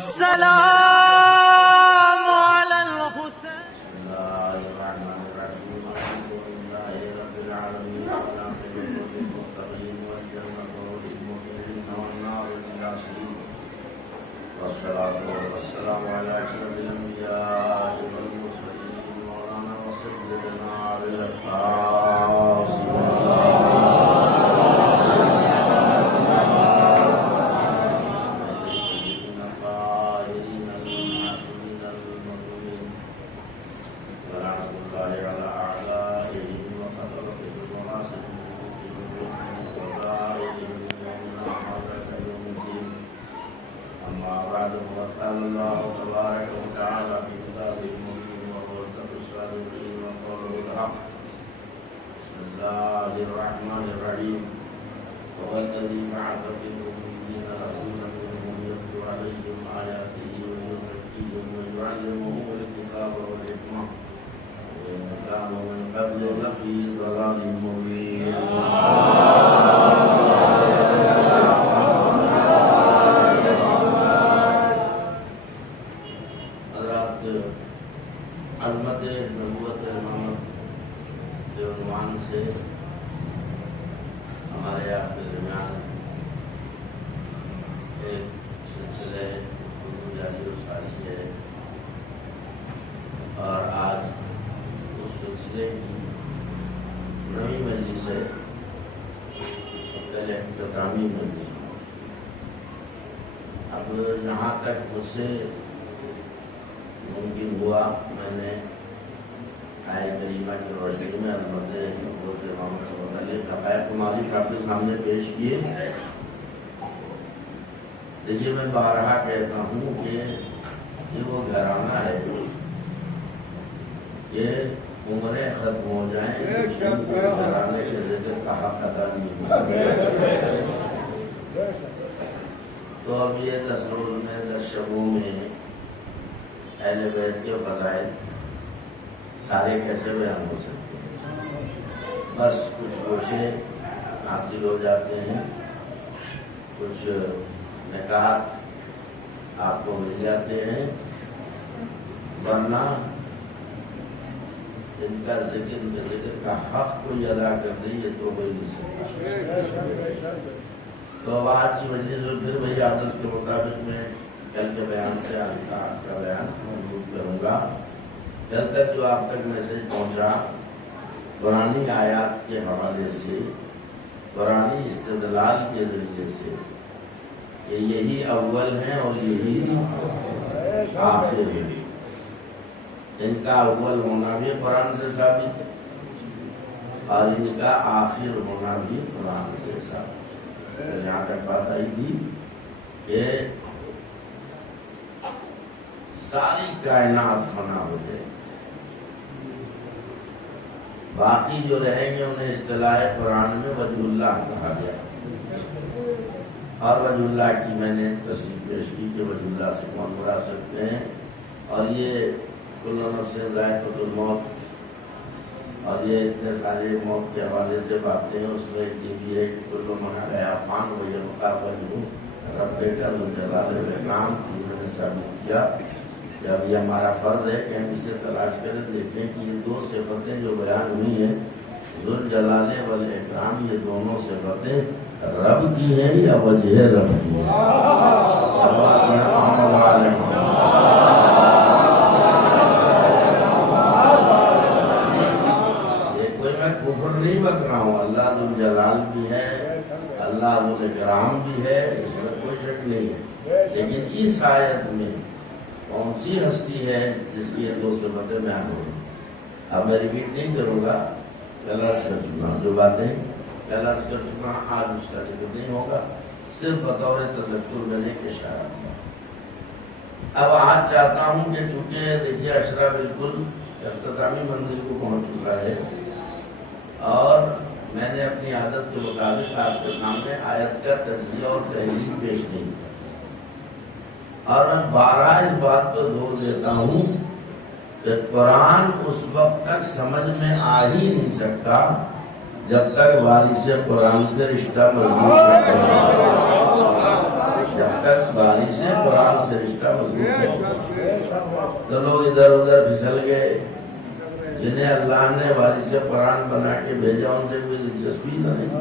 السلام على الحسين. بسم الله الرحمن الرحيم. الحمد لله رب العالمين والعاقبة للمتقين والجنة للمؤمنين والنار للكافرين والصلاة والسلام على أشرف الأنبياء والمرسلين مولانا وسيدنا أبي القاسم الله تبارك وتعالى في كتابه المبين وهو أصدق الصادقين وقوله الحق. بسم الله الرحمن الرحيم. هو الذي بعث في الأميين رسولا منهم يتلو عليهم آياته ويزكيهم ويعلمهم الكتاب والحكمة وإن كانوا من قبل لفي ضلال مبين. عظمت نبوت امامت کے عنوان سے ہمارے آپ کے درمیان ایک سلسلے اردو جاری و ساری ہے اور آج اس سلسلے کی نئی مجلس ہے. پہلے اختتامی مجلس. اب جہاں تک مجھ سے ممکن ہوا میں نے آئے کریمہ کی روشنی میں عظمت نبوت امامت سے متعلق حقائق معرف آپ کے سامنے پیش کیے. دیکھیے میں بارہا کہتا ہوں کہ یہ وہ گھرانہ ہے کہ عمریں ختم ہو جائیں گھرانے کے ذکر کا حق ادا نہیں ہو. تو اب یہ 10 روز میں 10 شبوں میں اہل بیت کے فضائل سارے کیسے بیان ہو سکتے ہیں؟ بس کچھ گوشے حاصل ہو جاتے ہیں, کچھ نکات آپ کو مل جاتے ہیں, ورنہ ان کا ذکر کا حق کوئی ادا کر دے یہ تو کوئی نہیں سکتا. تو اب آج کی مجلس میں پھر وہی عادت کے مطابق میں کل کے بیان سے آج کا بیان موجود کروں گا. کل تک جو آپ تک میسج پہنچا قرآنی آیات کے حوالے سے, قرآنی استدلال کے ذریعے سے کہ یہی اول ہیں اور یہی آخر ہیں. ان کا اول ہونا بھی قرآن سے ثابت اور ان کا آخر ہونا بھی قرآن سے ثابت. جہاں تک بات آئی تھی کہ ساری کائنات فنا ہو جائے, باقی جو رہیں گے انہیں اصطلاح قرآن میں وجہ اللہ کہا گیا. اور وجہ اللہ کی میں نے تصریح پیش کی کہ وجہ اللہ سے کون مراد سکتے ہیں. اور یہ کل نفس ذائقۃ الموت اور یہ اتنے سارے موت کے حوالے سے باتیں ہیں. اس میں یہ بھی ہے کہ کل من علیہا فان ویبقی وجہ ربک ذو الجلال والاکرام. میں نے ثابت کیا کہ اب یہ ہمارا فرض ہے کہ ہم اسے تلاش کریں, دیکھیں کہ یہ 2 صفتیں جو بیان ہوئی ہیں ذو الجلال والاکرام, یہ دونوں صفتیں رب کی ہیں یا وجہ رب کی ہیں. یہ کوئی میں کفر نہیں بک رہا ہوں. اللہ ذو الجلال بھی ہے, اللہ ذو الاکرام بھی ہے, اس میں کوئی شک نہیں ہے. لیکن اس آیت میں کون سی ہستی ہے جس کی یہ 2 صفتیں بیان ہو رہی. اب میں ریپیٹ نہیں کروں گا, کل عرض کر چکا ہوں جو باتیں کل عرض کر چکا ہوں. آج اس کا ذکر نہیں ہوگا, صرف بطور تذکر میں نے ایک اشارہ کیا. اب آج چاہتا ہوں کہ چونکہ دیکھیے اشرا بالکل اختتامی منزل کو پہنچ چکا ہے اور میں نے اپنی عادت کے مطابق آپ کے سامنے آیت کا تجزیہ اور تحلیل پیش نہیں کیا. اور میں بارہا اس بات پر زور دیتا ہوں کہ قرآن اس وقت تک سمجھ میں آ ہی نہیں سکتا جب تک وارث قرآن سے رشتہ مضبوط نہیں. جب تک باری سے قرآن سے رشتہ مضبوط ہے. تو لوگ ادھر ادھر پھسل گئے. جنہیں اللہ نے باری سے قرآن بنا کے بھیجا ان سے کوئی دلچسپی نہ نہیں.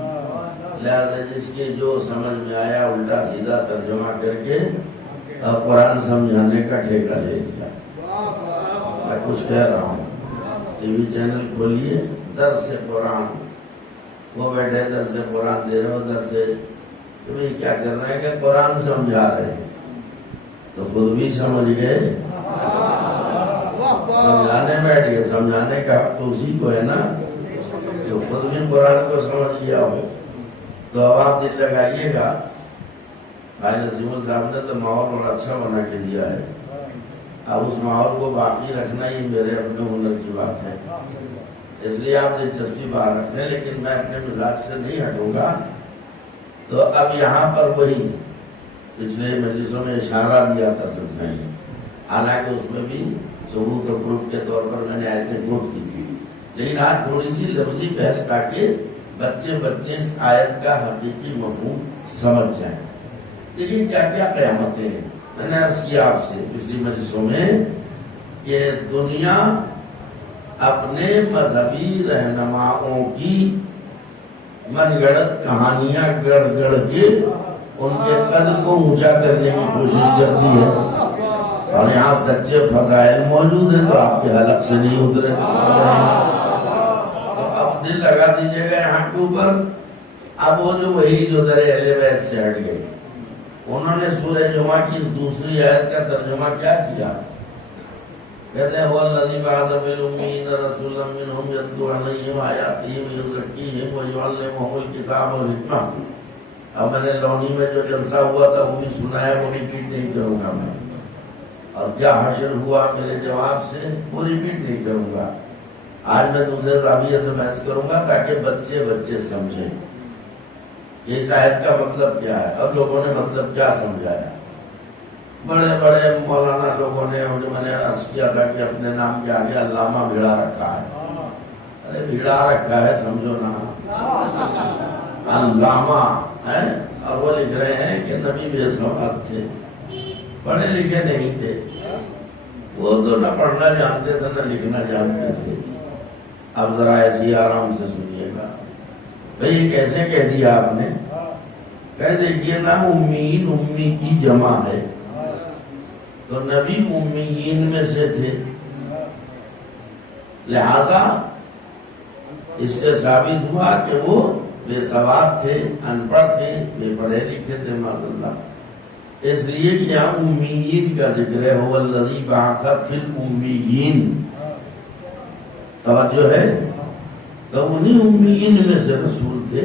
لہذا جس کے جو سمجھ میں آیا الٹا سیدھا ترجمہ کر کے قرآن سمجھانے کا ٹھیکہ لے لیا. میں کچھ کہہ رہا ہوں. ٹی وی چینل کھولیے, درس قرآن, وہ بیٹھے درس قرآن دے رہے ہو, درس کیا کر رہے ہیں کہ قرآن سمجھا رہے ہیں. تو خود بھی سمجھ گئے, سمجھانے بیٹھ گئے. سمجھانے کا حق تو اسی کو ہے نا کہ خود بھی قرآن کو سمجھ گیا ہو. تو اب آپ دل لگائیے گا, بھائی نسیم صاحب نے تو ماحول بڑا اچھا بنا کے دیا ہے. اب اس ماحول کو باقی رکھنا ہی میرے اپنے ہنر کی بات ہے. اس لیے آپ دلچسپی باہر رکھیں, لیکن میں اپنے مزاج سے نہیں ہٹوں گا. تو اب یہاں پر وہی پچھلے مجلسوں میں اشارہ دیا تھا سمجھائیے, حالانکہ اس میں بھی ثبوت و پروف کے طور پر میں نے آیتیں کوٹ کی تھی. لیکن آج تھوڑی سی لفظی بحث تاکہ بچے اس آیت کا حقیقی مفہوم سمجھ جائیں. لیکن کیا کیا قیامتیں ہیں. میں نے عرض کیا آپ سے پچھلی مجلسوں میں کہ دنیا اپنے مذہبی رہنماؤں کی من گڑت کہانیاں گڑ گڑ کے ان کے قد کو اونچا کرنے کی کوشش کرتی ہے. اور یہاں سچے فضائل موجود ہیں تو آپ کے حلق سے نہیں اترے. تو اب دل لگا دیجئے گا یہاں کے اوپر. اب وہ جو وہی جو در اہل بیت سے ہٹ گئی, انہوں نے سورہ جمعہ کی اس دوسری آیت کا ترجمہ کیا کیا؟ کہتے ہیں وَالَّذِي بَعَثَ فِي الْأُمِّيِّينَ رَسُولًا مِّنْهُمْ يَتْلُو عَلَيْهِمْ آيَاتِهِ وَيُزَكِّيهِمْ وَيُعَلِّمُهُمُ الْكِتَابَ وَالْحِكْمَةَ. اب میں نے لونی میں جو جلسہ ہوا تھا وہ بھی سنایا, وہ ریپیٹ نہیں کروں گا میں. اور کیا حشر ہوا میرے جواب سے وہ ریپیٹ نہیں کروں گا. آج میں دوسرے زاویے سے بحث کروں گا تاکہ بچے سمجھیں اس آیت کا مطلب کیا ہے اور لوگوں نے مطلب کیا سمجھایا. بڑے بڑے مولانا لوگوں نے, میں نے عرض کیا تھا کہ اپنے نام کے آگے علامہ بھیڑا رکھا ہے. ارے بھیڑا رکھا ہے سمجھو نا, علامہ ہے. اور وہ لکھ رہے ہیں کہ نبی بے سواد تھے, پڑھے لکھے نہیں تھے. وہ تو نہ پڑھنا جانتے تھے نہ لکھنا جانتے تھے. اب ذرا ایسی آرام سے سنیے گا. بھئی یہ کیسے کہہ دیا آپ نے؟ کہہ دیکھئے نا امیین امی کی جمع ہے, تو نبی امیین میں سے تھے. لہذا اس سے ثابت ہوا کہ وہ بے سواد تھے, ان پڑھ تھے, بے پڑھے لکھے تھے معذاللہ. اس لیے کہ یہاں امیین کا ذکر ہے, هو الذی بعث فی الامیین. توجہ ہے؟ تو انہی امیین میں سے رسول تھے.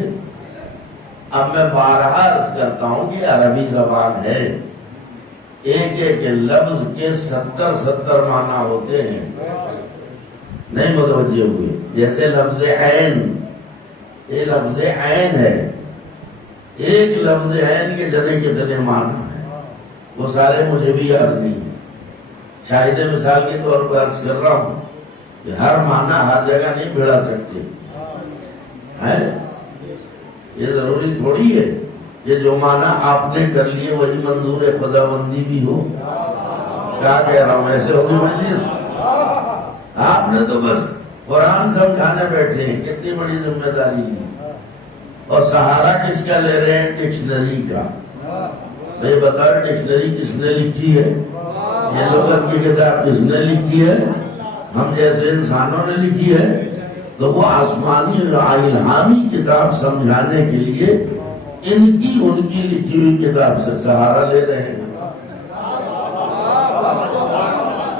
اب میں بارہا عرض کرتا ہوں کہ عربی زبان ہے, ایک ایک لفظ کے 70 معنی ہوتے ہیں. نہیں متوجہ ہوئے؟ جیسے لفظ عین, یہ لفظ عین ہے, ایک لفظ عین کے جنے کتنے معنی ہیں وہ سارے مجھے بھی یاد نہیں. شاہد مثال کے طور پر عرض کر رہا ہوں کہ ہر معنی ہر جگہ نہیں بھیڑا سکتے ہیں. یہ ضروری تھوڑی ہے کہ جو معنی آپ نے کر لیے وہی منظور خداوندی بھی ہو. کیا کہہ رہا ہوں, ایسے ہوگی مجلس. آپ نے تو بس قرآن سمجھانے بیٹھے ہیں, کتنی بڑی ذمہ داری ہے. اور سہارا کس کا لے رہے ہیں؟ ڈکشنری کا. بھئی بتا ڈکشنری کس نے لکھی ہے؟ یہ لغت کی کتاب کس نے لکھی ہے؟ ہم جیسے انسانوں نے لکھی ہے. تو وہ آسمانی الہامی کتاب سمجھانے کے لیے ان کی لکھی ہوئی کتاب سے سہارا لے رہے ہیں.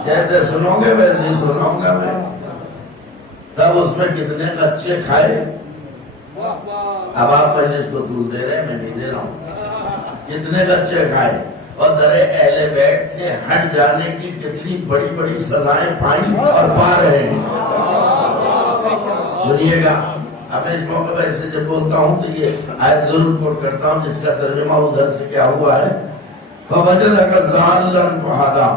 جیسے سنو گے ویسے ہی سناؤں گا میں. تب اس میں کتنے اچھے کھائے. اب آپ مجلس کو طول دے رہے ہیں, میں نہیں دے رہا ہوں. کتنے بچے کھائے اور در اہل بیت سے ہٹ جانے کی کتنی بڑی بڑی سزائیں پائیں اور پا رہے ہیں. سنیے گا. اب اس موقع پر اسے جب بولتا ہوں تو یہ آیت ضرور کوٹ کرتا ہوں جس کا ترجمہ ادھر سے کیا ہوا ہے. فَوَجَدَكَ ضَالًّا فَهَدَىٰ.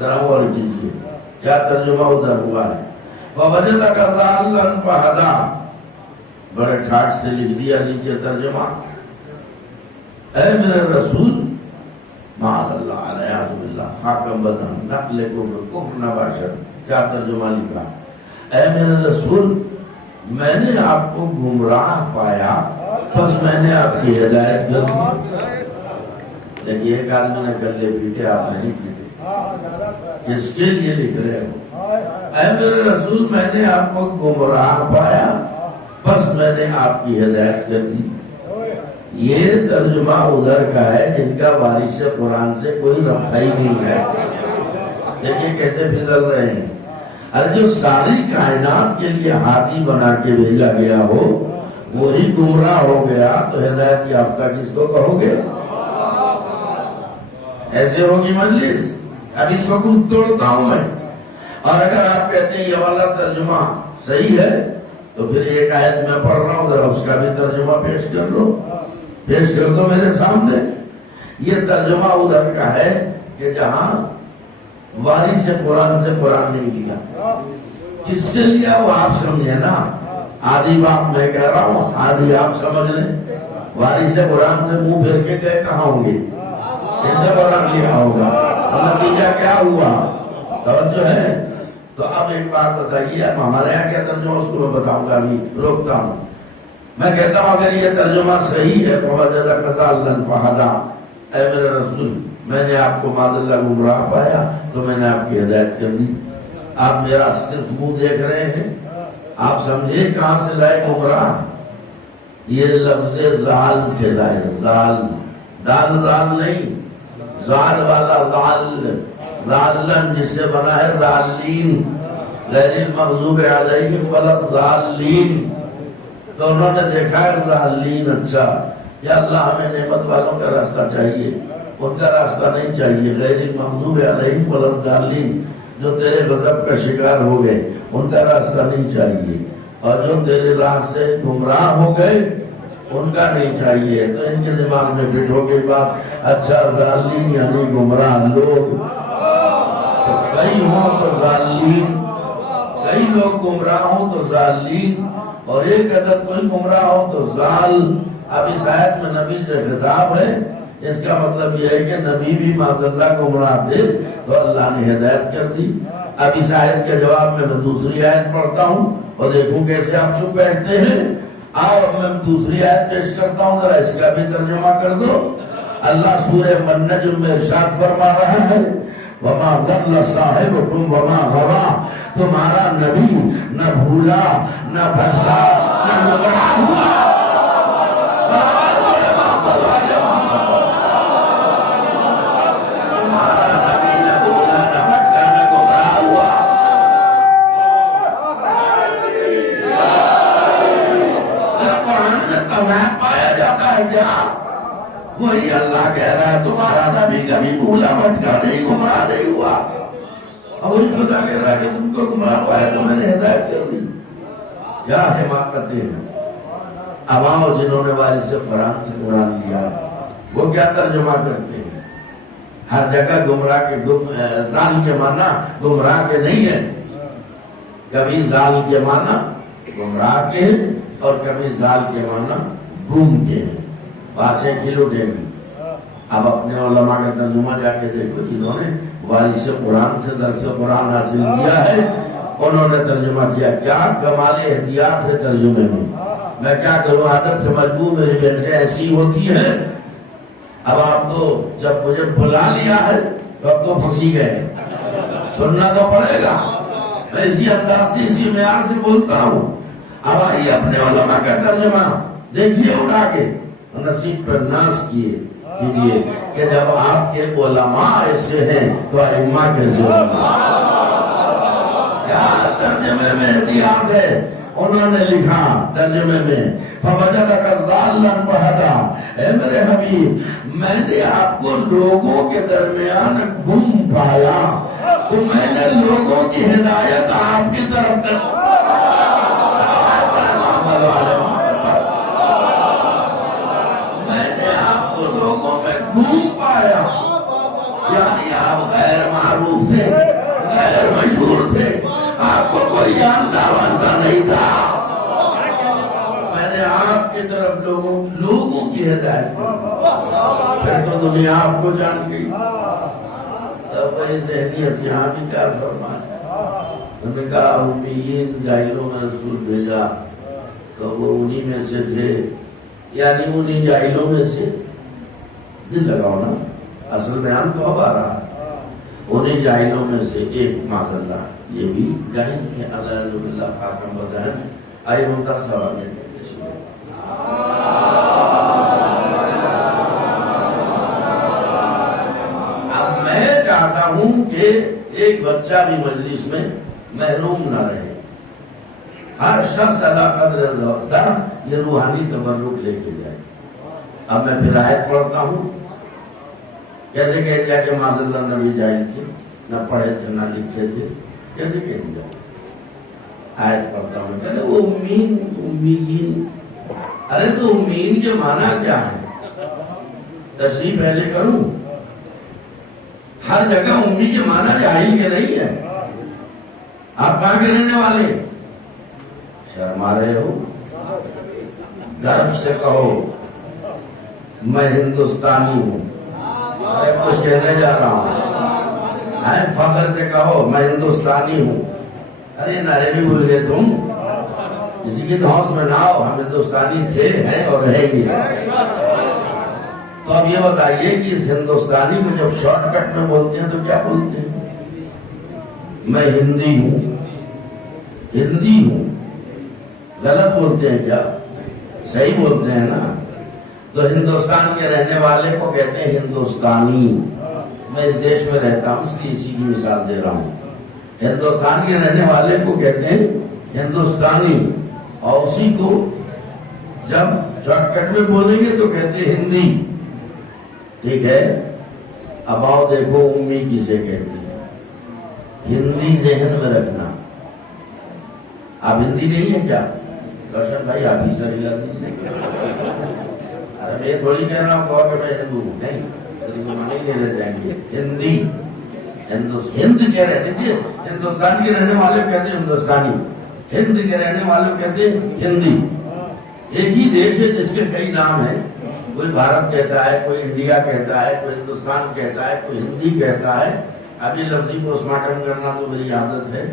ذرا غور کیجیے کیا ترجمہ ادھر ہوا ہے. فَوَجَدَكَ ضَالًّا فَهَدَىٰ. بڑے ٹھاٹ سے لکھ دیا نیچے ترجمہ. اے میرے رسول معاذ اللہ علیہ باللہ خاکم بدن نقل کفر کفر نباشر، کیا ترجمہ لکھا؟ اے میرے رسول میں نے آپ کو گمراہ پایا بس میں نے آپ کی ہدایت کر دی۔ لیکن ایک آدمی نے گلے پیٹے، آپ نے نہیں پیٹے، اس کے لیے لکھ رہے ہو اے میرے رسول میں نے آپ کو گمراہ پایا بس میں نے آپ کی ہدایت کر دی۔ یہ ترجمہ ادھر کا ہے جن کا وارث قرآن سے کوئی ربط ہی نہیں ہے۔ دیکھیں کیسے پھسل رہے ہیں۔ ارے جو ساری کائنات کے لیے ہاتھی بنا کے بھیجا گیا ہو وہی گمراہ ہو گیا تو ہدایت یافتہ کس کو کہو گے؟ ایسے ہوگی مجلس؟ ابھی سکون توڑتا ہوں میں۔ اور اگر آپ کہتے ہیں یہ والا ترجمہ صحیح ہے تو پھر ایک آیت میں پڑھ رہا ہوں ذرا اس کا بھی ترجمہ پیش کر لو، پیش کر دو میرے سامنے۔ یہ ترجمہ ادھر کا ہے کہ جہاں وارث قرآن سے قرآن نہیں لیا، کس سے لیا وہ آپ سمجھے نا، آدھی بات میں کہہ رہا ہوں آدھی آپ سمجھ لیں۔ وارث قرآن سے منہ پھیر کے گئے کہاں ہوں گے؟ ان سے قرآن لیا ہوگا، نتیجہ کیا ہوا؟ توجہ ہے؟ تو اب ایک بات بتائیے، اب ہمارے یہاں کیا ترجمہ اس کو میں بتاؤں گا، ابھی روکتا ہوں۔ میں کہتا ہوں اگر یہ ترجمہ صحیح ہے فَوَجَدَكَ ضَالًّا فَهَدَىٰ، اے میرے رسول میں نے آپ کو معاذ اللہ گمراہ پایا تو میں نے آپ کی ہدایت کر دی۔ آپ میرا صرف منہ دیکھ رہے ہیں، آپ سمجھے کہاں سے لائے گمراہ؟ یہ لفظ زال سے لائے، زال، دال زال نہیں، زال والا زال، ضالن جس سے بنا ہے ضالین، غیر المغضوب علیہم ولا الضالین، تو انہوں نے دیکھا ہے ضالین، اچھا یا اللہ ہمیں نعمت والوں کا راستہ چاہیے، ان کا راستہ نہیں چاہیے، غیر المغضوب علیہم ولا الضالین، جو تیرے غضب کا شکار ہو گئے ان کا راستہ نہیں چاہیے، اور جو تیرے راہ سے گمراہ ہو گئے ان کا نہیں چاہیے۔ تو ان کے دماغ میں فٹ ہو گئی بات، اچھا ضالین یعنی گمراہ لوگ، کئی ہوں تو ضالین، کئی لوگ گمراہ ہوں تو ضالین، اور ایک عدد کوئی گمراہ ہو تو ضال۔ اب اس آیت میں نبی سے خطاب ہے، اس کا مطلب یہ ہے کہ نبی بھی معاذ اللہ گمراہ تھے تو اللہ نے ہدایت کر دی۔ اب اس آیت کے جواب میں دوسری آیت پڑھتا ہوں اور دیکھوں کیسے آپ چپ بیٹھتے ہیں۔ آؤ میں دوسری آیت پیش کرتا ہوں، ذرا اس کا بھی ترجمہ کر دو۔ اللہ سورہ النجم میں ارشاد فرما رہا ہے وَمَا ضَلَّ صَاحِبُكُمْ وَمَا غَوَىٰ، تمہارا نبی نہ بھولا نہ بھٹکا نہ گمراہ ہوا۔ تمہارا نبی نہ بھولا نہ بھٹکا نہ گمراہ ہوا۔ قرآن میں تضاد پایا جاتا ہے کیا؟ وہی اللہ کہہ رہا ہے تمہارا نبی کبھی بھولا بھٹکا نہیں گمراہ نہیں ہوا، اور وہی خدا کہہ رہا ہے کہ تم کو گمراہ پایا تو میں نے ہدایت کر دی۔ کیا حماقتیں ہیں۔ اب آؤ جنہوں نے وارث قرآن سے قرآن لیا وہ کیا ترجمہ کرتے ہیں؟ ہر جگہ گمراہ کے زال کے معنی گمراہ کے نہیں ہے، کبھی زال کے معنی گمراہ کے ہیں اور کبھی زال کے معنی گم کے ہیں۔ باتیں کھل اٹھے گی۔ اب اپنے علماء کا ترجمہ جا کے دیکھو جنہوں نے وارث قرآن سے درس قرآن حاصل کیا ہے، انہوں نے ترجمہ کیا۔ کیا کمال احتیاط ہے ترجمے میں کیا کروں، عادت سے مجبور میری جیسے ایسی ہوتی ہے۔ اب آپ تو جب مجھے بلا لیا ہے تو اب تو پھنسی گئے، سننا تو پڑے گا۔ میں اسی انداز سے اسی معیار سے بولتا ہوں۔ اب آئیے اپنے علماء کا ترجمہ دیکھیے اٹھا کے، نصیب پر ناز کیجئے کہ جب آپ کے علماء ایسے ہیں تو ائمہ کیسے ہوں گے۔ کیا ترجمے میں احتیاط ہے؟ انہوں نے لکھا ترجمے میں فَوَجَدَكَ ضَالًّا فَهَدَىٰ، اے میرے حبیب میں نے آپ کو لوگوں کے درمیان گم پایا تو میں نے لوگوں کی ہدایت آپ کی طرف کر گھوم پایا، یعنی آپ غیر معروف تھے، غیر مشہور تھے، آپ کو کوئی جانتا وانتا نہیں تھا، میں نے آپ کی طرف لوگوں کی ہدایت کی۔ پھر تو دنیا آپ کو جان گئی. تب وہی ذہنیت یہاں بھی کار فرما ہے. انہوں نے کہا امیین جاہلوں میں رسول بھیجا تو وہ انہی میں سے تھے، یعنی انہی جاہلوں میں سے. دل لگاؤ نا، اصل بیان تو اب آ رہا ہے. انہی جاہلوں میں سے ایک معاذ اللہ، یہ بھی جاہل کے علیہ باللہ خاتم بدہن. آئے ہوتا سوال ہے. اب میں چاہتا ہوں کہ ایک بچہ بھی مجلس میں محروم نہ رہے. ہر شخص اللہ قدر ظرف یہ روحانی تبرک لے کے جائے. اب میں پھر آیت پڑھتا ہوں. کیسے کہہ دیا کہ معاذ اللہ نبی جاہل تھے، نہ پڑھے تھے نہ لکھے تھے؟ کیسے کہہ دیا؟ آیت پڑھتا ہوں. کہتے وہ امیین. ارے تو امیین کے معنی کیا ہے؟ تشریح پہلے کروں. ہر جگہ امی کے معنی جاہل کے نہیں ہے. آپ کہاں کے رہنے والے؟ شرما رہے ہو؟ گرو سے کہو میں ہندوستانی ہوں. میں کچھ کہنے جا رہا ہوں. فخر سے کہو میں ہندوستانی ہوں. ارے نعرے بھی بھول گئے تم. کسی کی دھوس میں نہ آؤ. ہم ہندوستانی تھے، ہیں اور رہیں گے. تو اب یہ بتائیے کہ اس ہندوستانی کو جب شارٹ کٹ میں بولتے ہیں تو کیا بولتے ہیں؟ میں ہندی ہوں. ہندی ہوں غلط بولتے ہیں کیا؟ صحیح بولتے ہیں نا. تو ہندوستان کے رہنے والے کو کہتے ہیں ہندوستانی. میں اس دیش میں رہتا ہوں اس لیے اسی کی مثال دے رہا ہوں. ہندوستان کے رہنے والے کو کہتے ہیں ہندوستانی، اور اسی کو جب شارٹ کٹ میں بولیں گے تو کہتے ہیں ہندی. ٹھیک ہے. اب آؤ دیکھو امی کسے کہتے ہیں. ہندی ذہن میں رکھنا. آپ ہندی نہیں ہے کیا؟ روشن بھائی آپ ہی سر ہلا دیجیے. ارے میں یہ تھوڑی کہہ رہا ہوں کہو کہ میں ہندو ہوں. نہیں، سری کو معنی نہیں رہ جائیں گے. ہندی، ہند کہہ رہے دیکھیے. ہندوستان کے رہنے والے کہتے ہیں ہندوستانی، ہند کے رہنے والے کہتے ہیں ہندی. ایک ہی دیش ہے جس کے کئی نام ہیں. کوئی بھارت کہتا ہے، کوئی انڈیا کہتا ہے، کوئی ہندوستان کہتا ہے، کوئی ہندی کہتا ہے. اب یہ لفظی پوسٹ مارٹم کرنا تو میری عادت ہے.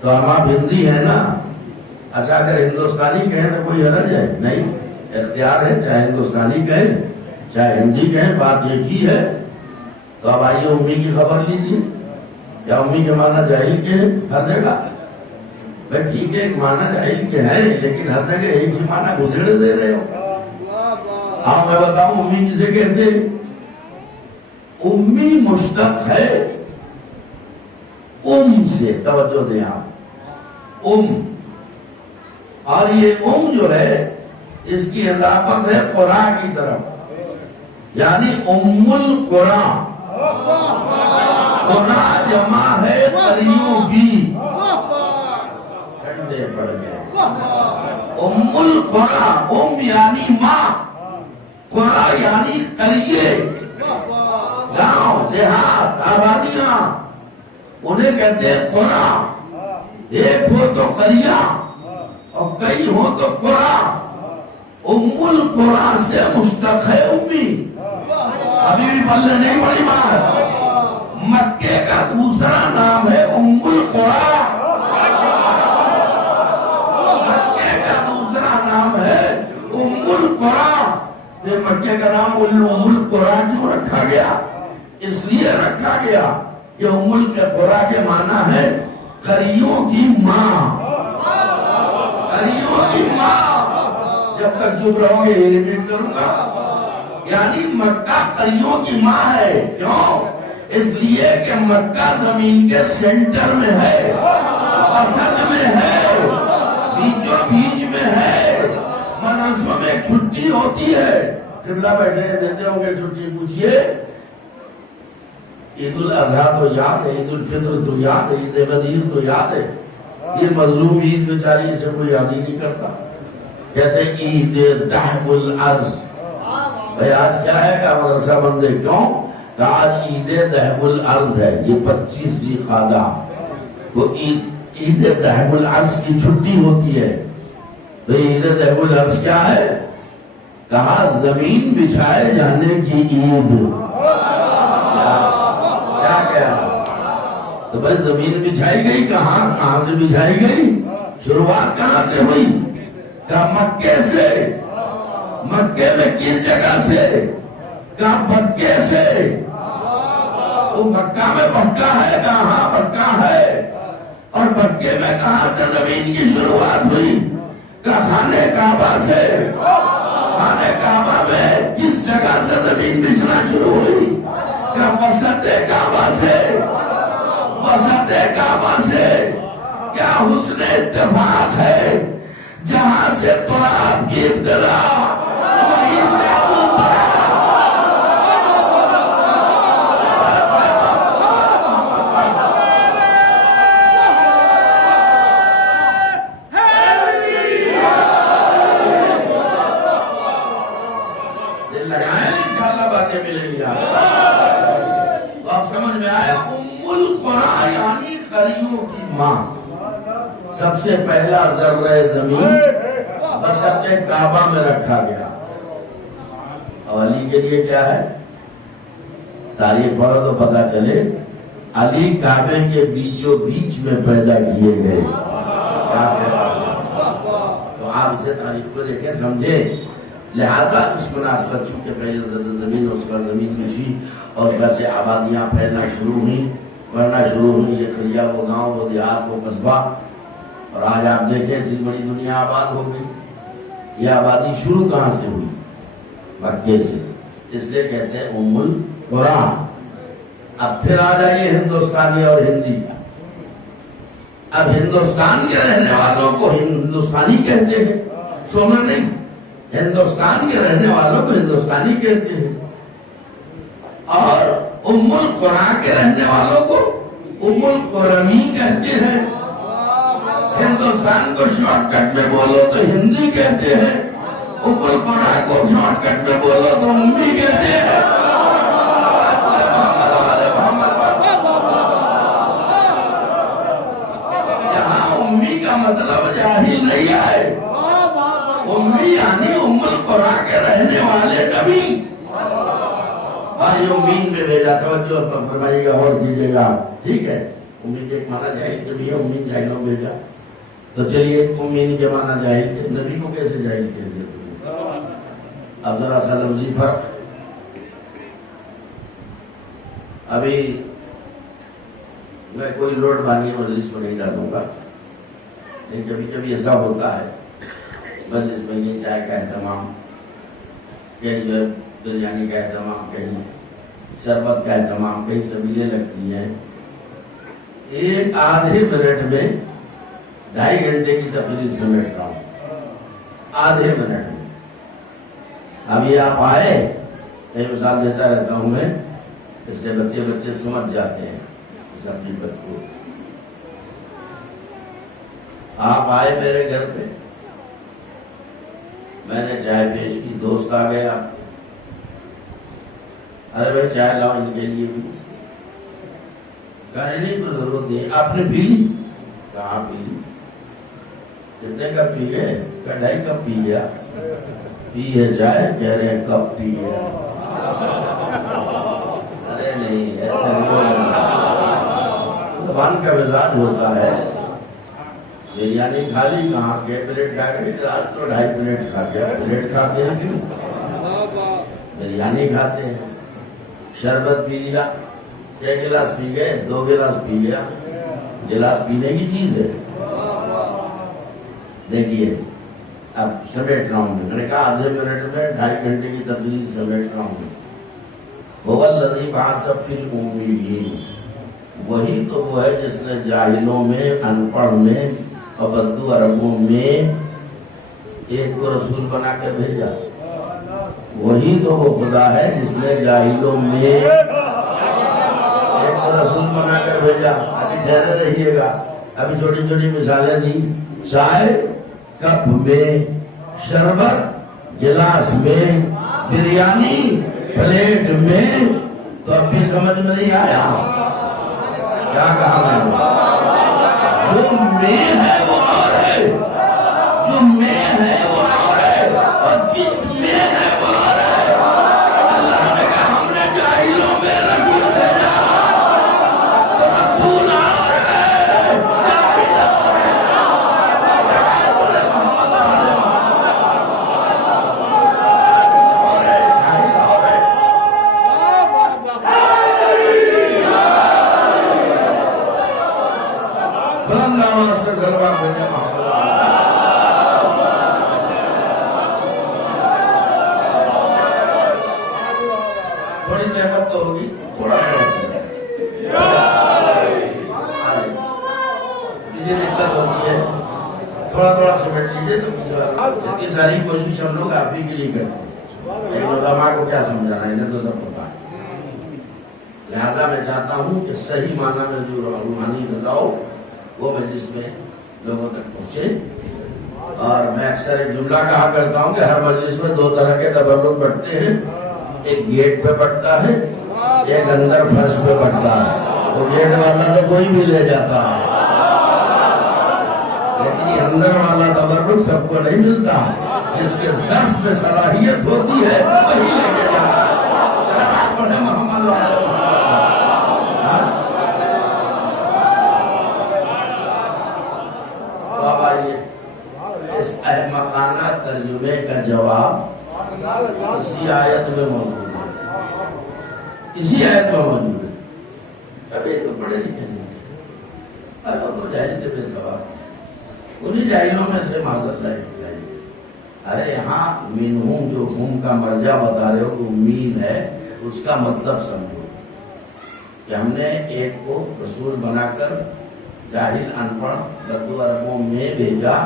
تو ہم آپ ہندی ہیں نا. اچھا اگر ہندوستانی کہیں تو کوئی حرج ہے؟ نہیں، اختیار ہے. چاہے ہندوستانی کہیں چاہے ہندی کہیں، بات ایک ہی ہے. تو اب آئیے امی کی خبر لیجیے. یا امی کے معنی جاہل کے ہیں ہر جگہ؟ بھائی ٹھیک ہے ایک معنی جاہل کے ہیں، لیکن ہر جگہ ایک ہی معنی گھسیڑے دے رہے ہو. آپ میں بتاؤں امی کسے کہتے ہیں؟ امی مشتق ہے سے. توجہ دیں آپ. اور یہ جو ہے اس کی اضافت ہے قرآن کی طرف، یعنی القرآن. قرآن جمع ہے قریوں کی. ٹھنڈے پڑ گئے. القرآن یعنی ماں، قرآن یعنی قریے، گاؤں دیہات آبادیاں، انہیں کہتے ہیں قرآن. ایک ہو تو قریہ اور کئی ہو تو قرآن. القرآن سے مشتق ہے امی. ابھی بھی پلے نہیں پڑی بات. مکے کا دوسرا نام ہے القرآن. مکے کا دوسرا نام ہے القرآن. مکے کا نام القرآن کیوں رکھا گیا؟ اس لیے رکھا گیا کہ القرآن کے معنی ہے قریوں کی ماں. قریوں کی ماں. جب تک چپ رہو گے یہ ریپیٹ کروں گا. یعنی مکہ قریوں کی ماں ہے. کیوں؟ اس لیے کہ مکہ زمین کے سینٹر میں ہے، وسط میں ہے، بیچوں بیچ میں ہے. مدرسوں میں ایک چھٹی ہوتی ہے. قبلہ بیٹھے دیتے ہوں گے چھٹی. پوچھئے عید الاضحیٰ تو یاد ہے، عید الفطر تو یاد ہے، عید غدیر تو یاد ہے. یہ مظلوم عید بیچاری اسے کوئی یاد ہی نہیں کرتا. کہتے ہیں عید دہب الارض. بھئی آج کیا ہے کہ مدرسہ بندے کیوں؟ کہ آج عید دہب الارض ہے. یہ 25 ذی قعدہ وہ عید دہب الارض کی چھٹی ہوتی ہے. بھئی عید دہب الارض کیا ہے؟ کہا زمین بچھائے جانے کی عید. کیا کہا؟ تو بھائی زمین بچھائی گئی کہاں سے بچھائی گئی؟ شروعات کہاں سے ہوئی؟ کہا مکے سے. مکے میں کس جگہ سے؟ کہا بکے سے. وہ مکہ میں بکہ ہے. کہاں بکہ ہے؟ اور بکے میں کہاں سے زمین کی شروعات ہوئی؟ کہا خانہ کعبہ سے. خانہ کعبہ میں کس جگہ سے زمین بچھنا شروع ہوئی؟ کہا وسط کعبہ سے. وسط کعبہ سے. کیا حسن اتفاق ہے جہاں سے تراب کی ابتدا وہیں سے ابو تراب. دل لگائیں انشاءاللہ باتیں ملیں گی. آپ سمجھ میں آیا؟ ام القرآن یعنی قریوں کی ماں. سب سے پہلا ذرہ زمین وسط کعبہ میں رکھا گیا. اور علی کے لیے کیا ہے؟ تاریخ پڑھو تو پتا چلے علی کعبے کے بیچوں بیچ میں پیدا کیے گئے. تو آپ اسے تاریخ کو دیکھیں سمجھے. لہذا اس مناسبت چونکہ پہلے زمین اس کا زمین بچھی اور اس کا سے آبادیاں پھیلنا شروع ہوئی بڑھنا شروع ہوئی. یہ کھلیا وہ گاؤں وہ دیہات وہ قصبہ. اور آج آپ دیکھیں اتنی بڑی دنیا آباد ہو گئی. یہ آبادی شروع کہاں سے ہوئی؟ مکے سے. اس لیے کہتے ہیں ام القرآن. اب پھر آ جائیے ہندوستانی اور ہندی. اب ہندوستان کے رہنے والوں کو ہندوستانی کہتے ہیں. سونا نہیں. ہندوستان کے رہنے والوں کو ہندوستانی کہتے ہیں. اور ام القرآن کے رہنے والوں کو ام القرآنین کہتے ہیں. ہندوستان کو شارٹ کٹ میں بولو تو ہندی کہتے ہیں. ام القرآن کو شارٹ کٹ میں بولو تو امی کہتے ہیں. یہاں امی کا مطلب جاہل نہیں ہے. امی یعنی ام القرآن کے رہنے والے نبی. اور یہ امین میں بھیجا. توجہ فرمائیے گا اور کیجیے گا. ٹھیک ہے. امید ایک مانا جاہل کے بھی ہے. امین جاہلوں بھیجا. تو چلیے امین کے مانا جاہل کے. نبی کو کیسے جاہل کہہ دیا تم؟ اب ذرا سا لفظی فرق. ابھی میں کوئی لوٹ بانی مجلس کو نہیں ڈالوں گا. لیکن کبھی کبھی ایسا ہوتا ہے مجلس میں یہ چائے کا اہتمام, کہیں جو بریانی کا اہتمام, کہیں شربت کا اہتمام, کہیں سبیلیں لگتی ہیں. ایک آدھے منٹ میں 2.5 گھنٹے کی تقریر سمیٹ رہا ہوں. آدھے منٹ میں. اب یہ آپ آئے, میں مثال دیتا رہتا ہوں میں, اس سے بچے سمجھ جاتے ہیں اس حقیقت کو. آپ آئے میرے گھر پہ, میں نے چائے پیش کی, دوست آ گئے آپ کے. ارے بھائی چائے لاؤ ان کے لیے بھی. کہنے نہیں کوئی ضرورت نہیں. آپ نے پی لی؟ کہاں پی لی؟ کتنے کپ پی گئے؟ کہ 2.5 کپ پی گیا. پی ہے چائے؟ کہہ رہے ہیں کپ پی ہے. ارے نہیں ایسے نہیں. زبان کا مزاج ہوتا ہے. بریانی کھا لی, کہاں کے پلیٹ کھا گئے؟ آج تو 2.5 پلیٹ کھا گیا. پلیٹ کھاتے ہیں کیوں؟ بریانی کھاتے ہیں. شربت پی لیا, 1 گلاس پی گئے, 2 گلاس پی گیا. گلاس پینے کی چیز ہے. دیکھیے اب سمیٹ رہا ہوں. میں نے کہا آدھے منٹ میں 2.5 گھنٹے کی تقریر سمیٹ رہا ہوں. هو الذی بعث فی الامیین. وہی تو وہ ہے جس نے جاہلوں میں, ان پڑھ میں اور بدو عربوں میں ایک کو رسول بنا کر بھیجا. وہی تو وہ خدا ہے جس نے جاہلوں میں ایک کو رسول بنا کر بھیجا. ابھی ٹھہرے رہیے گا. ابھی چھوٹی چھوٹی مثالیں دی. چائے کپ میں, شربت گلاس میں, بریانی پلیٹ میں. تو اب بھی سمجھ میں نہیں آیا کیا کہا میں نے؟ جو میں ہے وہ اور ہے, جو میں ہے وہ اور ہے, اور جس میں ہے وہ ہے۔ اللہ نے کہا ہم نے جاہلوں میں رسول بھیجا تو رسول آ رہے ہیں، جاہل آ رہے بلند آواز سے ضربہ بھیجے محمد۔ تھوڑی زحمت تو ہوگی، تھوڑا تھوڑا سا لیجیے، دقت ہوتی ہے، تھوڑا تھوڑا سمٹ لیجیے تو پیچھے والا۔ اتنی ساری کوشش ہم لوگ آپ ہی کے لیے کرتے ہیں، علماء کو کیا سمجھانا، انہیں تو سب پتا ہے۔ لہذا میں چاہتا ہوں کہ صحیح معنی میں جو روحانی غذا ہو وہ مجلس میں لوگوں تک پہنچے۔ اور میں اکثر ایک جملہ کہا کرتا ہوں کہ ہر مجلس میں دو طرح کے تبرک بٹتے ہیں، ایک گیٹ پہ بٹتا ہے، ایک اندر فرش پہ بٹتا ہے۔ وہ گیٹ والا تو کوئی بھی لے جاتا ہے، لیکن یہ اندر والا تبرک سب کو نہیں ملتا، جس کے ظرف میں صلاحیت ہوتی ہے وہی لے کے جاتا ہے۔ صلوات پڑھے محمد والے۔ تو اب آئیے اس احمقانہ ترجمے کا جواب اسی آیت میں موجود ہے، اسی آیت میں موجود ہے۔ ابھی تو پڑھے لکھے نہیں تھے، ارے وہ تو جاہل تھے، بے سواب تھے، انہیں جاہلوں میں سے معذرت جاہل تھے۔ ارے یہاں منہم جو ہم کا مرجع بتا رہے ہو، امید ہے، اس کا مطلب سمجھو کہ ہم نے ایک کو رسول بنا کر جاہل انپڑھ بدو عربوں میں بھیجا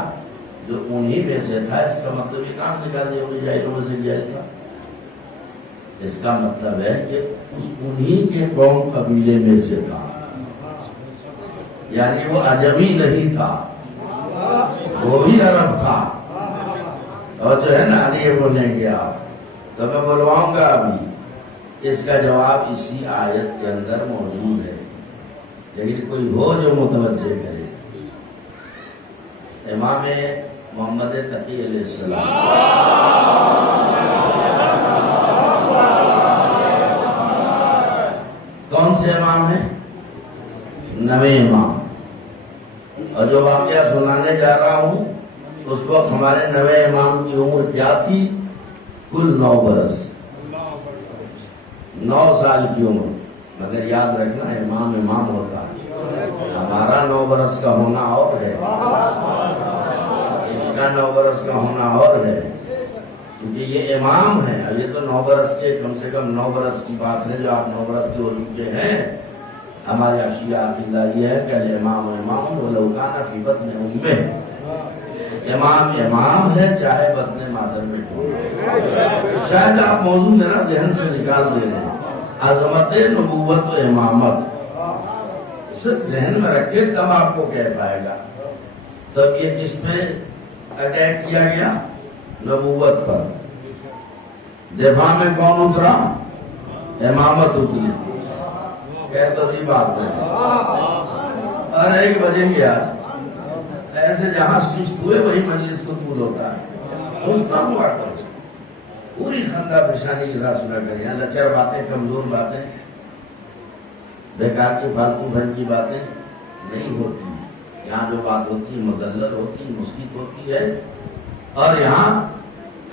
جو انہی میں سے تھا۔ اس کا مطلب یہ کہاں سے نکال دیا انہیں جاہلوں میں سے جاہل تھا؟ اس کا مطلب ہے کہ اس انہی کے قوم قبیلے میں سے تھا، یعنی وہ عجمی نہیں تھا، وہ بھی عرب تھا۔ اور جو ہے نا یہ بولیں گے آپ تو میں بلواؤں گا ابھی، اس کا جواب اسی آیت کے اندر موجود ہے، لیکن کوئی ہو جو متوجہ کرے۔ امام محمد تقی علیہ السلام کون سے امام ہیں؟ نویں امام۔ اور جو واقعہ سنانے جا رہا ہوں اس وقت ہمارے نویں امام کی عمر کیا تھی؟ کل 9 برس، 9 سال کی عمر۔ مگر یاد رکھنا امام امام ہوتا ہے، ہمارا 9 برس کا ہونا اور ہے، ان کا 9 برس کا ہونا اور ہے، کیونکہ یہ امام ہے۔ اور یہ تو 9 برس کے، کم سے کم 9 برس کی بات ہے جو آپ 9 برس کے ہو چکے ہیں۔ ہمارے اشیاء عقیدہ یہ ہے کہ الامام امام ولو کان فی بطن امہ، امام امام ہے چاہے بطن مادر میں ہو۔ شاید آپ موضوع میرا ذہن سے نکال دے رہے ہیں، عظمت نبوت و امامت صرف ذہن میں رکھے تب آپ کو کہہ پائے گا۔ تب یہ کس پہ اٹیک کیا گیا؟ نبوت پر۔ دفاع میں کون اترا؟ امامت اتری۔ کہہ تو دی بات نہیں، اور 1 بجے گیا ایسے جہاں سست ہوئے وہی مجلس کو طول ہوتا ہے۔ سست نہ ہوا کرو، پوری خندہ پیشانی کے ساتھ سنا کریں۔ یہاں لچر باتیں، کمزور باتیں، بیکار کی فالتو بھن کی باتیں نہیں ہوتی ہیں۔ یہاں جو بات ہوتی ہے مدلل ہوتی ہے، مسکت ہوتی ہے، اور یہاں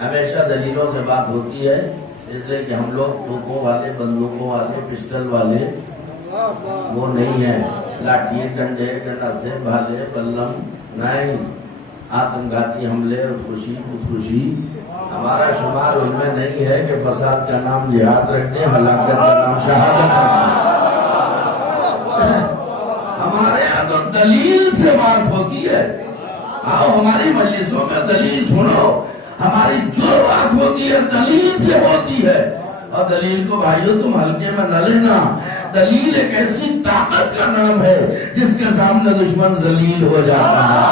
ہمیشہ دلیلوں سے بات ہوتی ہے، اس لیے کہ ہم لوگ توپوں والے، بندوقوں والے، پسٹل والے وہ نہیں ہیں، لاٹھی ڈنڈے ڈنڈا سے بھالے بلم نہیں، آتم گھاتی حملے اور خودکشی ہمارا شمار ان میں نہیں ہے کہ فساد کا نام جہاد رکھ دیں، ہلاکت کا نام شہادت رکھ دیں۔ ہمارے یہاں تو دلیل سے بات ہوتی ہے۔ آؤ ہماری مجلسوں میں دلیل سنو، ہماری جو بات ہوتی ہے دلیل سے ہوتی ہے۔ اور دلیل کو بھائیو تم ہلکے میں نہ لینا، دلیل ایک ایسی طاقت کا نام ہے جس کے سامنے دشمن ذلیل ہو جاتا ہے۔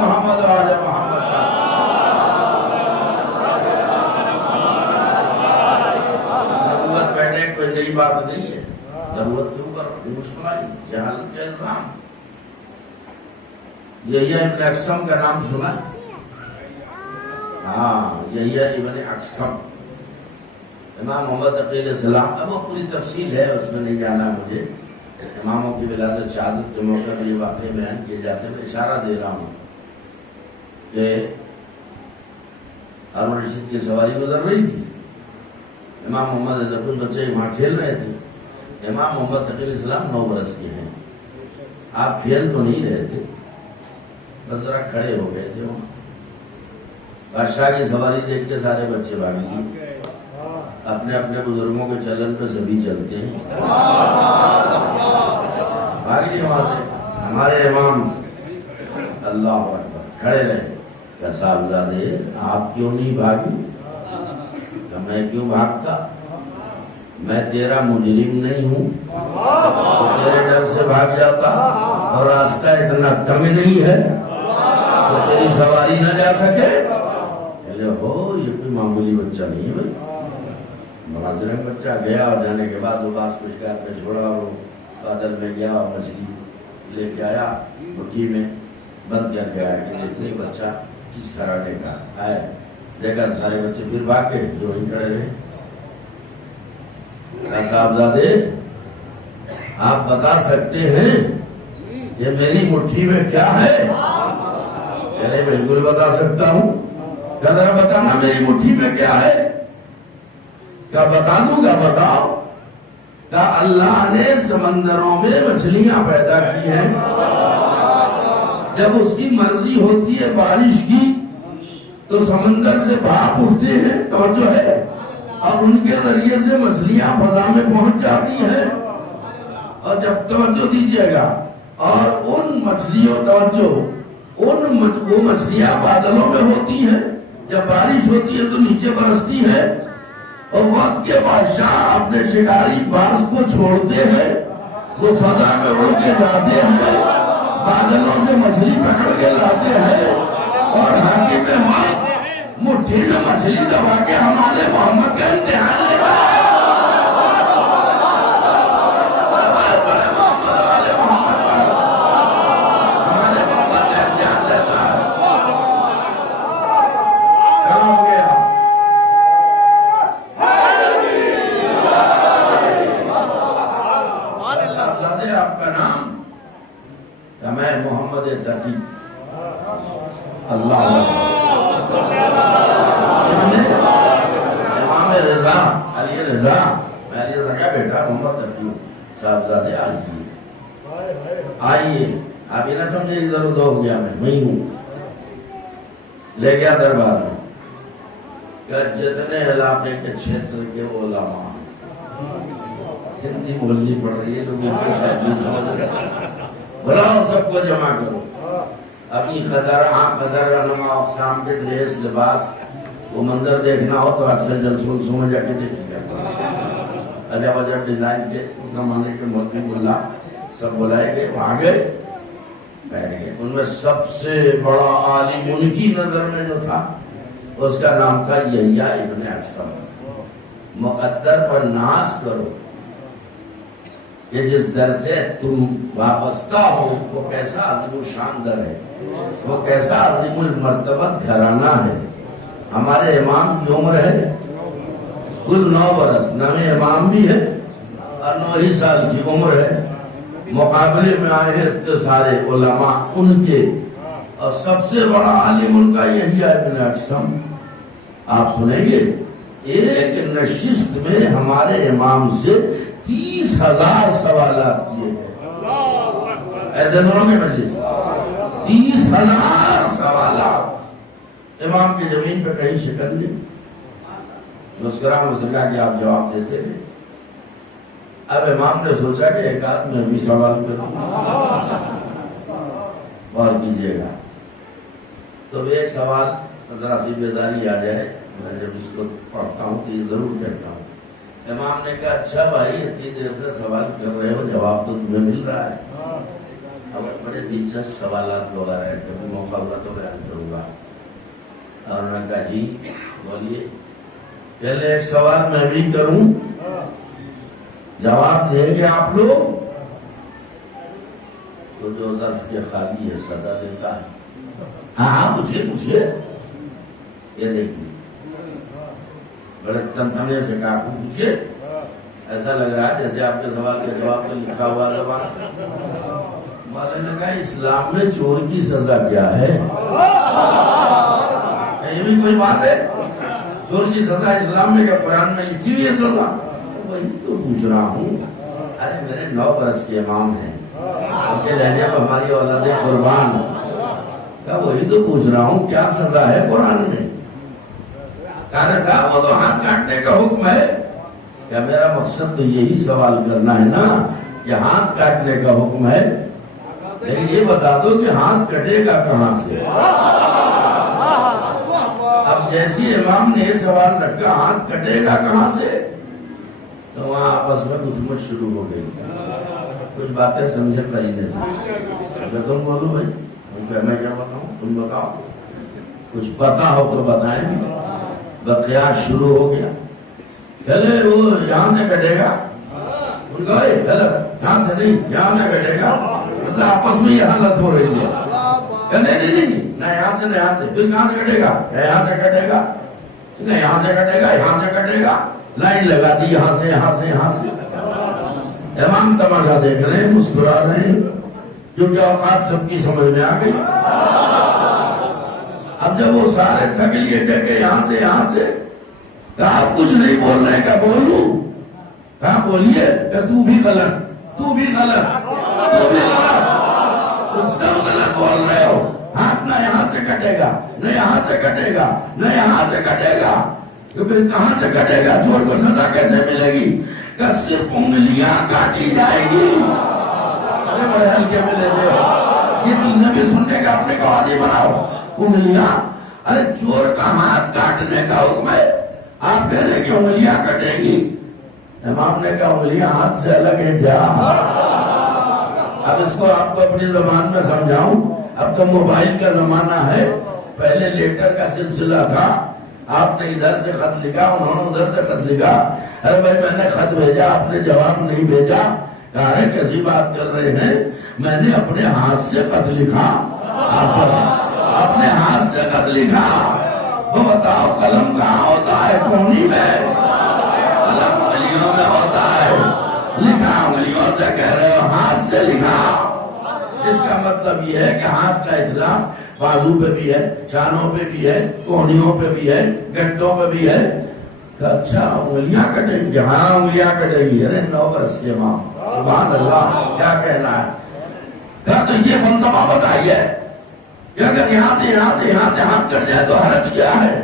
محمد راجہ محمد کا نبوت بیٹھے کوئی نئی بات نہیں ہے، نبوت کے اوپر مشتمل جہالت کا الزام۔ یحییٰ ابن اقسم کا نام سنا؟ ہاں یحییٰ ابن اقسم، امام محمد تقی علیہ السلام. اب وہ پوری تفصیل ہے، اس میں نہیں جانا مجھے. اماموں کی ولادت شہادت کے موقع پر یہ واقعے بیان کیے جاتے ہیں. میں اشارہ دے رہا ہوں کہ ہارون رشید کی سواری گزر رہی تھی. امام محمد جب کچھ بچے وہاں کھیل رہے تھے. امام محمد تقی علیہ السلام 9 برس کے ہیں. آپ کھیل تو نہیں رہے تھے، بس ذرا کھڑے ہو گئے تھے وہاں. بادشاہ کی سواری دیکھ کے سارے بچے بھاگ لیے. اپنے اپنے بزرگوں کے چلن پہ سبھی چلتے ہیں. بھاگ لیے وہاں سے. ہمارے امام اللہ اکبر کھڑے رہے. کہ صاحبزادے آپ کیوں نہیں بھاگی؟ کہ میں کیوں بھاگتا؟ میں تیرا مجرم نہیں ہوں تو تیرے ڈر سے بھاگ جاتا، اور راستہ اتنا تنگ نہیں ہے تو تیری سواری نہ جا سکے. ہو یہ کوئی معمولی بچہ نہیں ہے بھائی، مناظر بچہ. گیا اور جانے کے بعد وہ باس پشکار پہ چھوڑا اور وہ بادل میں گیا اور مچھلی لے کے آیا، مٹھی میں بند کر کے آیا کہ دیکھنے بچہ کس گھرانے کا آئے. دیکھا سارے بچے پھر بھاگ گئے، جو وہیں کھڑے رہے. صاحبزادے آپ بتا سکتے ہیں کہ میری مٹھی میں کیا ہے؟ میں بالکل بتا سکتا ہوں. کیا ذرا بتانا میری مٹھی میں کیا ہے؟ کیا بتا دوں گا؟ بتاؤ. کیا اللہ نے سمندروں میں مچھلیاں پیدا کی ہیں. جب اس کی مرضی ہوتی ہے بارش کی تو سمندر سے بھاپ اٹھتے ہیں، توجہ ہے، اور ان کے ذریعے سے مچھلیاں فضا میں پہنچ جاتی ہیں. اور جب توجہ دیجیے گا، اور ان مچھلیوں توجہ وہ مچھلیاں بادلوں میں ہوتی ہیں، جب بارش ہوتی ہے تو نیچے برستی ہے. اور وقت کے بادشاہ اپنے شکاری باز کو چھوڑتے ہیں، وہ فضا میں اڑ کے جاتے ہیں، بادلوں سے مچھلی پکڑ کے لاتے ہیں، اور حاکم وقت مٹھی میں مچھلی دبا کے ہمارے محمد کا امتحان لے گا. آئیے. آپ یہ نہ سمجھے ادھر ادھر ہو گیا، میں وہی ہوں. لے گیا دربار میں کہ جتنے علاقے کے چھیتر کے علماء ہندی بولنی پڑ رہی ہے، لوگوں کو شاید نہیں سمجھ رہے، بلاؤ سب کو جمع کرو. اپنی قدر انواع اقسام کے ڈریس لباس وہ منظر دیکھنا ہو تو آج کل جلسوں میں جا کے دیکھیں گے. عجب عجب ڈیزائن کے اس زمانے کے مولوی ملا سب بلائے گئے، وہاں گئے بیٹھ گئے. ان میں سب سے بڑا عالم ان کی نظر میں جو تھا اس کا نام تھا یحییٰ ابن اقسم. مقدر پر ناز کرو کہ جس در سے تم وابستہ ہو وہ کیسا عظیم و شان در ہے، وہ کیسا عظیم المرتبت گھرانہ ہے. ہمارے امام کی عمر ہے کل 9 برس، نویں امام بھی ہے اور 9 ہی سال کی عمر ہے. مقابلے میں آئے ہیں سارے علماء ان کے، اور سب سے بڑا عالم ان کا یحییٰ ابن اقسم. آپ سنیں گے ایک نشست میں ہمارے امام سے 30,000 سوالات کیے گئے. ایسے سنو گے مجلس، 30,000 سوالات. امام کی زمین پہ کہیں شکل نہیں. مسکرا کہ آپ جواب دیتے رہے. اب امام نے سوچا کہ ایک آدھ میں بھی سوال کروں، اور کیجئے گا. تو ایک سوال ذرا سی بیداری آ جائے، میں جب اس کو پڑھتا ہوں تو یہ ضرور کہتا ہوں. امام نے کہا اچھا بھائی اتنی دیر سے سوال کر رہے ہو، جواب تو تمہیں مل رہا ہے. اب بڑے دلچسپ سوالات وغیرہ ہیں، کبھی موقع ہوگا تو بیان کروں گا. اور میں کہا جی بولیے. پہلے ایک سوال میں بھی کروں، جواب دیں گے آپ لوگ؟ تو جو ظرف کے خالی ہے صدا دیتا ہے. ہاں پوچھئے. یہ دیکھیے بڑے تنتنے سے کہا پوچھے، ایسا لگ رہا ہے جیسے آپ کے سوال کے جواب تو لکھا ہوا زبان۔ مولانا نے کہا اسلام میں چور کی سزا کیا ہے؟ یہ بھی کوئی بات ہے؟ چور کی سزا اسلام میں کیا قرآن میں لکھی ہوئی ہے سزا؟ وہی تو پوچھ رہا ہوں۔ ارے میرے 9 برس کے امام ہیں، ان کے لہجے پر ہماری اولاد قربان، کہا وہی تو پوچھ رہا ہوں کیا سزا ہے قرآن میں؟ کہا صاحب وہ تو ہاتھ کاٹنے کا حکم ہے۔ کیا میرا مقصد تو یہی سوال کرنا ہے نا کہ ہاتھ کاٹنے کا حکم ہے، لیکن یہ بتا دو کہ ہاتھ کٹے گا کہاں سے؟ اب جیسی امام نے یہ سوال رکھا ہاتھ کٹے گا کہاں سے، تو وہاں آپس میں گفتگو شروع ہو گئی۔ کچھ باتیں سمجھے قرینے سے، تم بولو بھائی، میں کیا بتاؤں، تم بتاؤ، کچھ پتا ہو تو بتائیں۔ بقیات شروع ہو گیا، پہلے وہ یہاں سے کٹے گا، ان کا یہاں سے نہیں یہاں سے کٹے گا، مطلب آپس میں یہ حالت ہو رہی ہے۔ نہیں نہ یہاں سے نہ یہاں سے، پھر کہاں سے کٹے گا؟ یہاں سے کٹے گا، یہاں سے کٹے گا، یہاں سے کٹے گا، لائن لگا دی یہاں سے یہاں سے یہاں سے۔ امام تماشا دیکھ رہے ہیں، مسکرا رہے ہیں، کیونکہ اوقات سب کی سمجھ میں آ گئی۔ اب جب وہ سارے تھک لیے کہ یہاں سے کہا آپ کچھ نہیں بول رہے، کہ بولوں؟ کہا بولیے، کہ تو بھی غلط، تو بھی غلط، تو بھی غلط، تم سب غلط بول رہے ہو۔ ہاتھ نہ یہاں سے کٹے گا، نہ یہاں سے کٹے گا، نہ یہاں سے کٹے گا، تو پھر کہاں سے کٹے گا؟ چور کو سزا کیسے ملے گی؟ کہ صرف انگلیاں کاٹی جائے گی۔ ارے بڑے ہلکے میں لے دے، یہ چیزیں بھی سننے کا اپنے کو عادی بناؤ۔ انگلیاں، ارے چور کا ہاتھ کاٹنے کا حکم ہے، آپ کہہ رہے کہ انگلیاں کٹیں گی۔ امام نے کہا انگلیاں ہاتھ سے الگ ہیں کیا؟ اب اس کو آپ کو اپنی زبان میں سمجھاؤں۔ اب تو موبائل کا زمانہ ہے، پہلے لیٹر کا سلسلہ تھا، آپ نے ادھر سے خط لکھا، انہوں نے ادھر سے خط لکھا، ارے بھائی میں نے خط بھیجا، آپ نے جواب نہیں بھیجا، کہا رہے کیسی بات کر رہے ہیں، میں نے اپنے ہاتھ سے خط لکھا، اپنے ہاتھ سے خط لکھا۔ وہ بتاؤ قلم کہاں ہوتا ہے؟ کونی میں، قلم انگلیوں میں ہوتا ہے، لکھا انگلیوں سے، کہہ رہے ہو ہاتھ سے لکھا۔ اس کا مطلب یہ ہے کہ ہاتھ کا اطلاع بازو پہ بھی ہے، شانوں پہ بھی ہے، کونیوں پہ بھی ہے، گٹوں پہ بھی ہے۔ کہ اچھا انگلیاں کٹیں گی؟ ہاں انگلیاں کٹیں گی۔ ارے 9 برس کے امام، سبحان اللہ، کیا کہنا ہے؟ کہا تو یہ فلسفہ بتائیے کہ اگر یہاں سے ہاتھ کٹ جائے تو حرج کیا ہے؟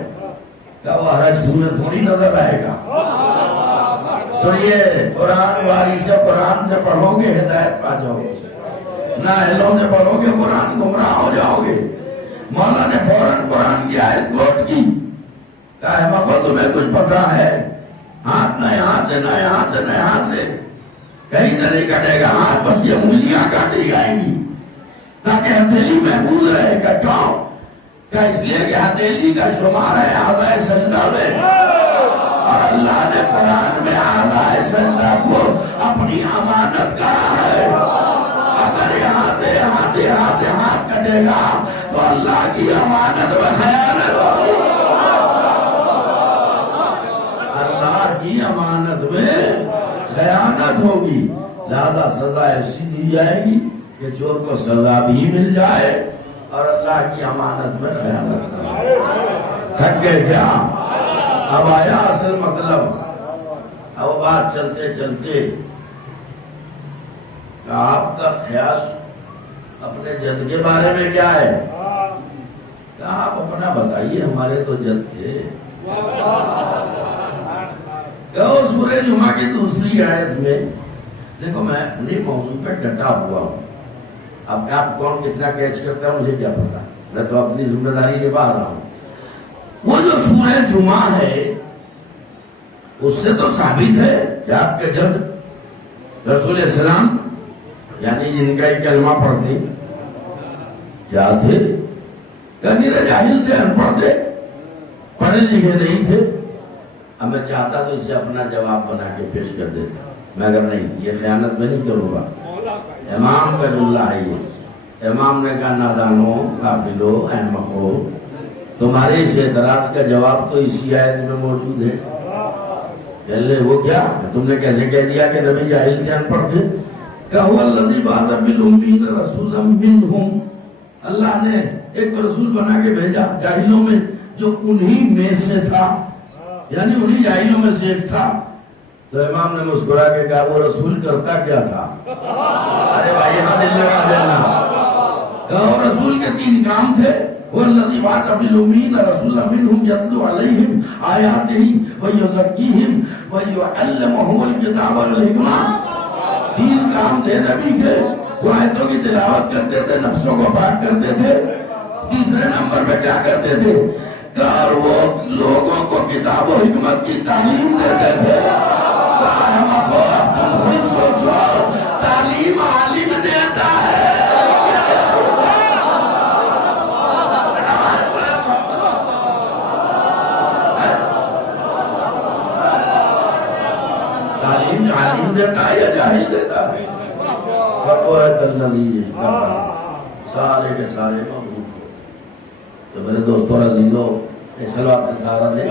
کہ وہ حرج تمہیں تھوڑی نظر آئے گا۔ سنیے، قرآن واری سے قرآن سے پڑھو گے ہدایت پا جاؤ گے، نااہلوں سے پڑھو گے قرآن گمراہ ہو جاؤ گے۔ مولا نے فوراً قرآن کی آیت کوٹ کی، کہا مخو تمہیں کچھ پتا ہے؟ ہاتھ نہ یہاں سے نہ یہاں سے نہ یہاں سے، کہیں سے نہیں کٹے گا ہاتھ، بس یہ انگلیاں کاٹی جائیں گی تاکہ ہتھیلی محفوظ رہے گا۔ کیوں؟ کیا اس لیے کہ ہتھیلی کا شمار ہے اعضائے سجدہ میں، اور اللہ نے قرآن میں اعضائے سجدہ کو اپنی امانت کہا ہے۔ اگر یہاں سے ہاتھ کٹے گا تو اللہ کی امانت میں خیانت ہوگی، اللہ کی امانت میں خیانت ہوگی، لہذا سزا ایسی دی جائے گی کہ چور کو سزا بھی مل جائے اور اللہ کی امانت میں خیانت نہ ہو۔ تھک گئے کیا؟ اب آیا اصل مطلب۔ اب بات چلتے چلتے کہ آپ کا خیال اپنے جد کے بارے میں کیا ہے؟ کہ آپ اپنا بتائیے، ہمارے تو جد تھے۔ کہ سورہ جمعہ کی دوسری آیت میں دیکھو، میں اپنی موضوع پہ ڈٹا ہوا ہوں، اب آپ کون کتنا کیچ کرتا ہے مجھے کیا پتا، میں تو اپنی ذمہ داری نبھا رہا ہوں۔ وہ جو سورہ جمعہ ہے اس سے تو ثابت ہے کہ آپ کے جد رسول السلام، یعنی جن کا یہ کلمہ پڑھتے کیا تھے؟ کہ جاہل تھے، ان پڑھ تھے، پڑھے لکھے نہیں تھے۔ اب میں چاہتا تو اسے اپنا جواب بنا کے پیش کر دیتا، مگر نہیں، یہ خیانت میں نہیں کروں گا۔ امام کا جملہ ہے یہ۔ امام نے کہا نادانو، غافلو، احمقو، تمہارے اس اعتراض کا جواب تو اسی آیت میں موجود ہے. پہلے وہ کیا تم نے کیسے کہہ دیا کہ نبی جاہل تھے, ان پڑھ تھے؟ کہ هو الذی بعث بالأمین رسولا منہم, اللہ نے ایک رسول بنا کے بھیجا جاہلوں میں جو انہی میں سے تھا, یعنی انہی جاہلوں میں سے ایک تھا. تو امام نے مسکرا کے کہا وہ رسول کرتا کیا تھا؟ ارے بھائی یہاں دل لگا دینا. کہا وہ رسول کے 3 کام تھے. والذی بعث بالأمین رسولا منہم یتلو علیہم آیاتہ ویزکیہم ویعلمہم الکتاب والحکمہ. 3 کام تھے نبی کے. وہ آیتوں کی تلاوت کرتے تھے, نفسوں کو پاک کرتے تھے. تیسرے نمبر پہ کیا کرتے تھے؟ کہ وہ لوگوں کو کتاب و حکمت کی تعلیم دیتے تھے. تم خود سوچو, تعلیم عالم دیتا ہے. تعلیم عالم دیتا ہے یا جاہل دیتا ہے؟ فَقُوَتَ الَّذِي كَفَرَ, سارے کے سارے مغلوب ہو. تو میرے دوستوں اور عزیزوں, ایک صلوات سے سہارا دیں.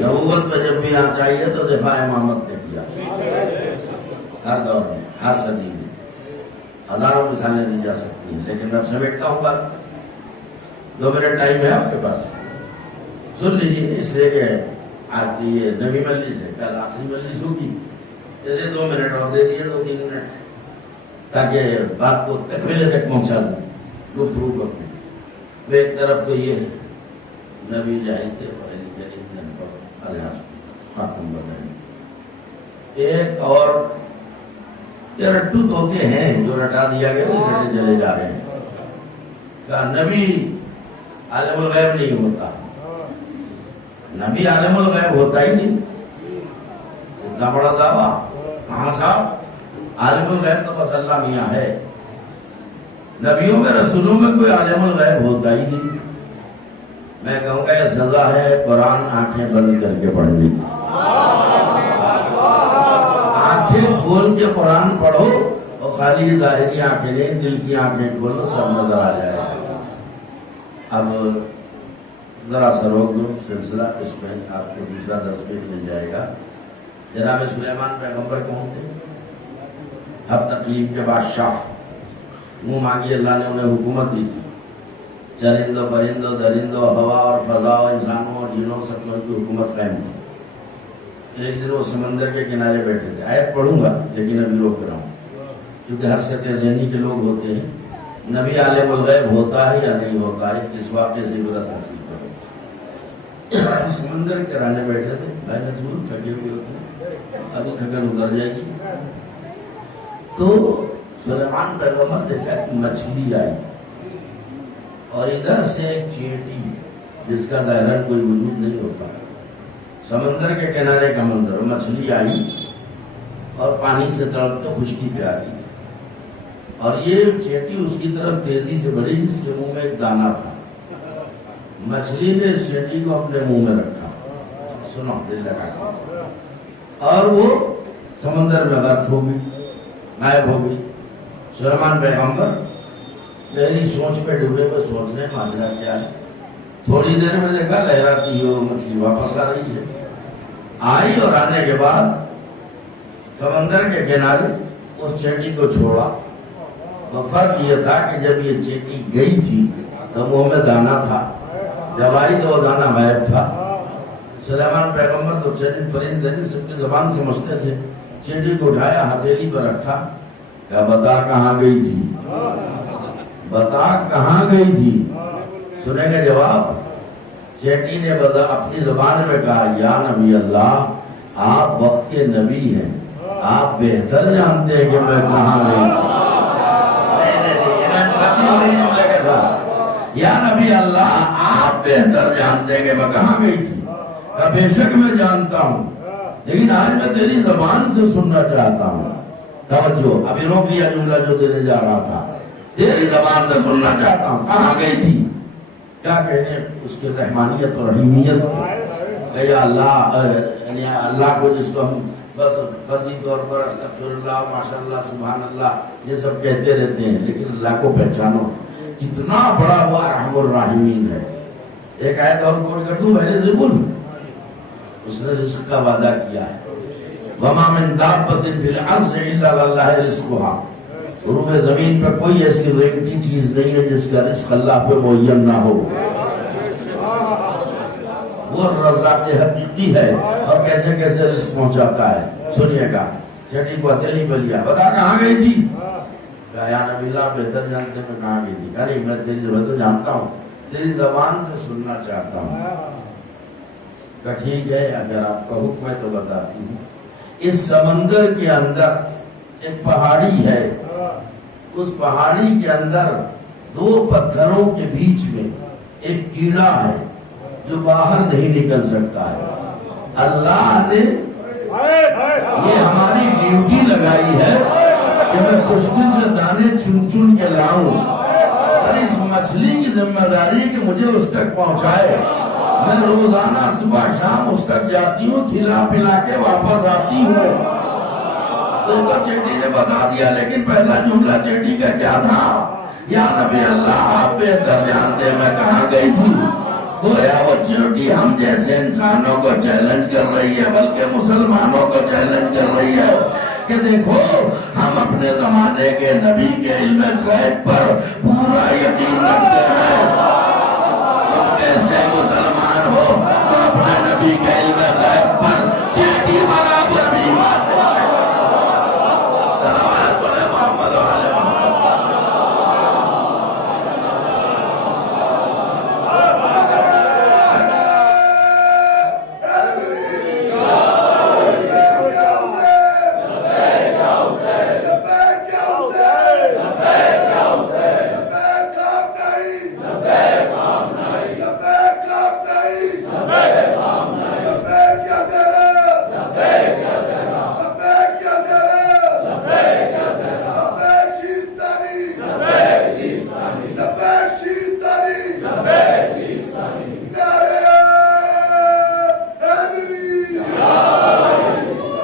نبوت پہ جب بھی آنا چاہیے تو دفاع امامت نے کیا, ہر دور میں, ہر صدی میں. ہزاروں مثالیں دی جا سکتی ہیں, لیکن میں سمیٹتا ہوں بات. 2 منٹ ٹائم ہے آپ کے پاس, سن لیجیے. اس لیے کہ آج یہ نویں مجلس ہے, کل آخری مجلس ہوگی, جیسے 2 منٹ اور دے دیے تو 3 منٹ, تاکہ بات کو تکمیلے تک پہنچا دوں گفتگو کو. ایک طرف تو یہ ہے نبی جاہل تھے, خاتم بنائے. ایک اور یہ رٹو طوطے ہیں جو رٹا دیا گیا وہ رٹے چلے جا رہے ہیں. کہ نبی عالم الغیب نہیں ہوتا. نبی عالم الغیب ہوتا ہی نہیں. اتنا بڑا دعویٰ. ہاں صاحب, عالم الغیب تو بس اللہ میاں ہے. نبیوں میں رسولوں میں کوئی عالم الغیب ہوتا ہی نہیں. میں کہوں گا یہ سزا ہے قرآن آنکھیں بند کر کے پڑھنے کی. آنکھیں کھول کے قرآن پڑھو, اور خالی ظاہری آنکھیں نہیں, دل کی آنکھیں کھولو, سب نظر آ جائے گا. اب ذرا سا روک دو سلسلہ, اس میں آپ کو دوسرا درس بھی مل جائے گا. جناب سلیمان پیغمبر کون تھے؟ ہفت اقلیم کے بادشاہ. منہ مانگی اللہ نے انہیں حکومت دی تھی. چرندوں, پرندوں, درندوں, ہوا اور فضا اور انسانوں اور جنوں سب میں کی حکومت قائم تھی. ایک دن وہ سمندر کے کنارے بیٹھے تھے. آیت پڑھوں گا لیکن ابھی روک رہا ہوں, کیونکہ ہر سطح ذہنی کے لوگ ہوتے ہیں. نبی عالم الغیب ہوتا ہے یا نہیں ہوتا ہے, اس واقعے سے عبرت حاصل کرو. سمندر کے کنارے بیٹھے تھے. میں نے ضرور تھکے ہوئے ہوتے, ابھی تھکن اتر جائے گی. تو سلیمان پیغمبر دیکھا کہ مچھلی آئی, اور ادھر سے ایک چیٹی جس کا دائرہ کوئی وجود نہیں ہوتا. سمندر کے کنارے کا منظر, مچھلی آئی اور پانی سے تڑپتے خشکی پہ آ گئی. اور یہ چیٹی اس کی طرف تیزی سے بڑھی جس کے منہ میں ایک دانہ تھا. مچھلی نے اس چیٹی کو اپنے منہ میں رکھا, سنو دل لگا کے, اور وہ سمندر میں غرق ہو گئی, غائب ہو گئی. سلیمان پیغمبر گہری سوچ پہ ڈوبے ہوئے, سوچ رہے ماجرا کیا ہے. تھوڑی دیر میں دیکھا لہراتی ہو مچھلی واپس آ رہی ہے. آئی اور آنے کے بعد سمندر کے کنارے اس چیٹی کو چھوڑا. فرق یہ تھا کہ جب یہ چیٹی گئی تھی تو منہ میں دانا تھا, جب آئی تو وہ دانا غائب تھا. سلیمان پیغمبر تو چرند پرند درند سب کی زبان سمجھتے تھے. چیٹی کو اٹھایا, ہتھیلی پر رکھا, کہا بتا کہاں گئی تھی, بتا کہاں گئی تھی. سنے گا جواب. چیٹی نے اپنی زبان میں کہا یا نبی اللہ, آپ وقت کے نبی ہیں, آپ بہتر جانتے ہیں کہ میں کہاں گئی تھی. یا نبی اللہ, آپ بہتر جانتے ہیں کہ میں کہاں گئی تھی. بے شک میں جانتا ہوں, لیکن آج میں تیری زبان سے سننا چاہتا ہوں. توجہ, ابھی روک لیا جملہ جو دینے جا رہا تھا. تیری زبان سے سننا چاہتا ہوں, کہاں گئی تھی. کیا کہنے اس کی رحمانیت اور رحیمیت کہ یا اللہ، یعنی اللہ کو جس کو ہم بس فرضی طور پر استغفر اللہ، ماشاءاللہ، سبحان اللہ یہ سب کہتے رہتے ہیں، لیکن اللہ کو پہچانو کتنا بڑا وہ ارحم الراحمین ہے۔ ایک آیت اور کوٹ کر دوں پہلے سے بول، اس نے رزق کا وعدہ کیا ہے، وَمَا مِن دَابَّةٍ فِي الْأَرْضِ إِلَّا لِلَّهِ رِزْقُهَا، روح زمین پر کوئی ایسی ریمتی چیز نہیں ہے جس کا رزق اللہ پہ معین نہ ہو۔ وہ رزاق حقیقی ہے، اور کیسے کیسے رزق پہنچاتا ہے سنیے گا۔ چھٹی کو ہتھیلی پہ لیا، بتا کہاں گئی تھی؟ کہا یا نبی اللہ بہتر جانتے میں کہاں گئی تھی؟ کہا نہیں میں تیری زبان تو جانتا ہوں، تیری زبان سے سننا چاہتا ہوں۔ کہا ٹھیک ہے اگر آپ کا حکم ہے تو بتاتی ہوں۔ اس سمندر کے اندر ایک پہاڑی ہے، اس پہاڑی کے اندر دو پتھروں کے بیچ میں ایک کیڑا ہے جو باہر نہیں نکل سکتا ہے۔ اللہ نے یہ ہماری ڈیوٹی لگائی ہے کہ میں خشکی سے دانے چن چن کے لاؤں، اور اس مچھلی کی ذمہ داری کہ مجھے اس تک پہنچائے۔ میں روزانہ صبح شام اس تک جاتی ہوں، کھلا پلا کے واپس آتی ہوں۔ تو چیٹی نے بتا دیا، لیکن پہلا جملہ چیٹی کا کیا تھا؟ یا نبی اللہ آپ بہتر جانتے میں کہاں گئی تھی۔ گویا وہ چیٹی ہم جیسے انسانوں کو چیلنج کر رہی ہے، بلکہ مسلمانوں کو چیلنج کر رہی ہے کہ دیکھو ہم اپنے زمانے کے نبی کے علم غیب پر پورا یقین رکھتے ہیں، تم کیسے مسلمان ہو تو اپنے نبی کے علم غیب پر چیٹی برابر بھی مانتے ہیں۔ صلوات پڑھے محمد و آل محمد۔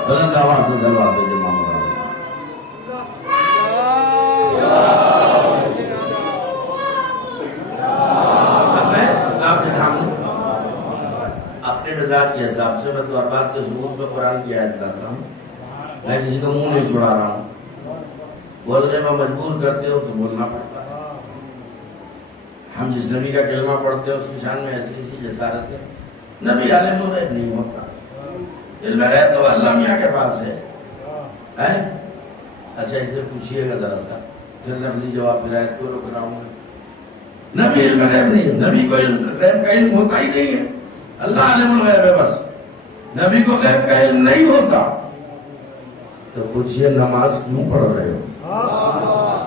بلند آواز سے سلوات بھیجے محمد آپ کے سامنے اپنے مزاج کے حساب سے میں تو ہر بات کے ثبوت پہ قرآن کی آیت لاتا ہوں، میں کسی کا منہ نہیں چھڑا رہا ہوں، بولنے میں مجبور کرتے ہو تو بولنا پڑتا ہے۔ ہم جس نبی کا کلمہ پڑھتے ہیں اس کی شان میں ایسی ایسی جسارت ہے۔ نبی عالم الغیب نہیں ہوتا، علم غیب تو اللہ میاں کے پاس ہے۔ اچھا اسے پوچھئے گا ذرا سا، پھر لفظی جواب پھر آیت کو روک رہا ہوں۔ نبی علم غیب نہیں ہے، نبی کو علم غیب کا علم ہوتا ہی نہیں ہے، اللہ عالم الغیب ہے بس، نبی کو غیب کا علم نہیں ہوتا۔ تو پوچھئے نماز کیوں پڑھ رہے ہو؟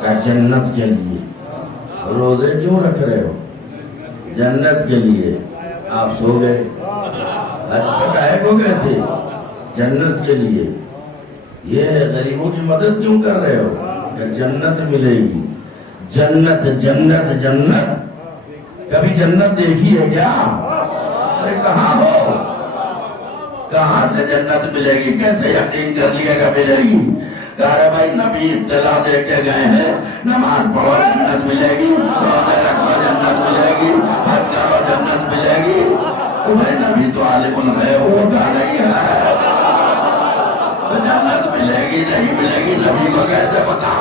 کہ جنت کے لیے۔ روزے کیوں رکھ رہے ہو؟ جنت کے لیے۔ آپ سو گئے، حج پہ کاہے کو گئے تھے؟ جنت کے لیے۔ یہ غریبوں کی مدد کیوں کر رہے ہو؟ کہ جنت ملے گی۔ جنت جنت جنت، کبھی جنت دیکھی ہے کیا؟ ارے کہاں ہو؟ کہاں سے جنت ملے گی؟ کیسے یقین کر لیا کہ ملے گی؟ کہا بھائی نبی اطلاع دے کے گئے ہیں، نماز پڑھو جنت ملے گی، روزے رکھو جنت ملے گی، حج کرو جنت ملے گی۔ تو بھائی نبی تو عالم الغیب ہوتا نہیں ہے، تو جنت ملے گی نہیں ملے گی نبی کو کیسے پتا؟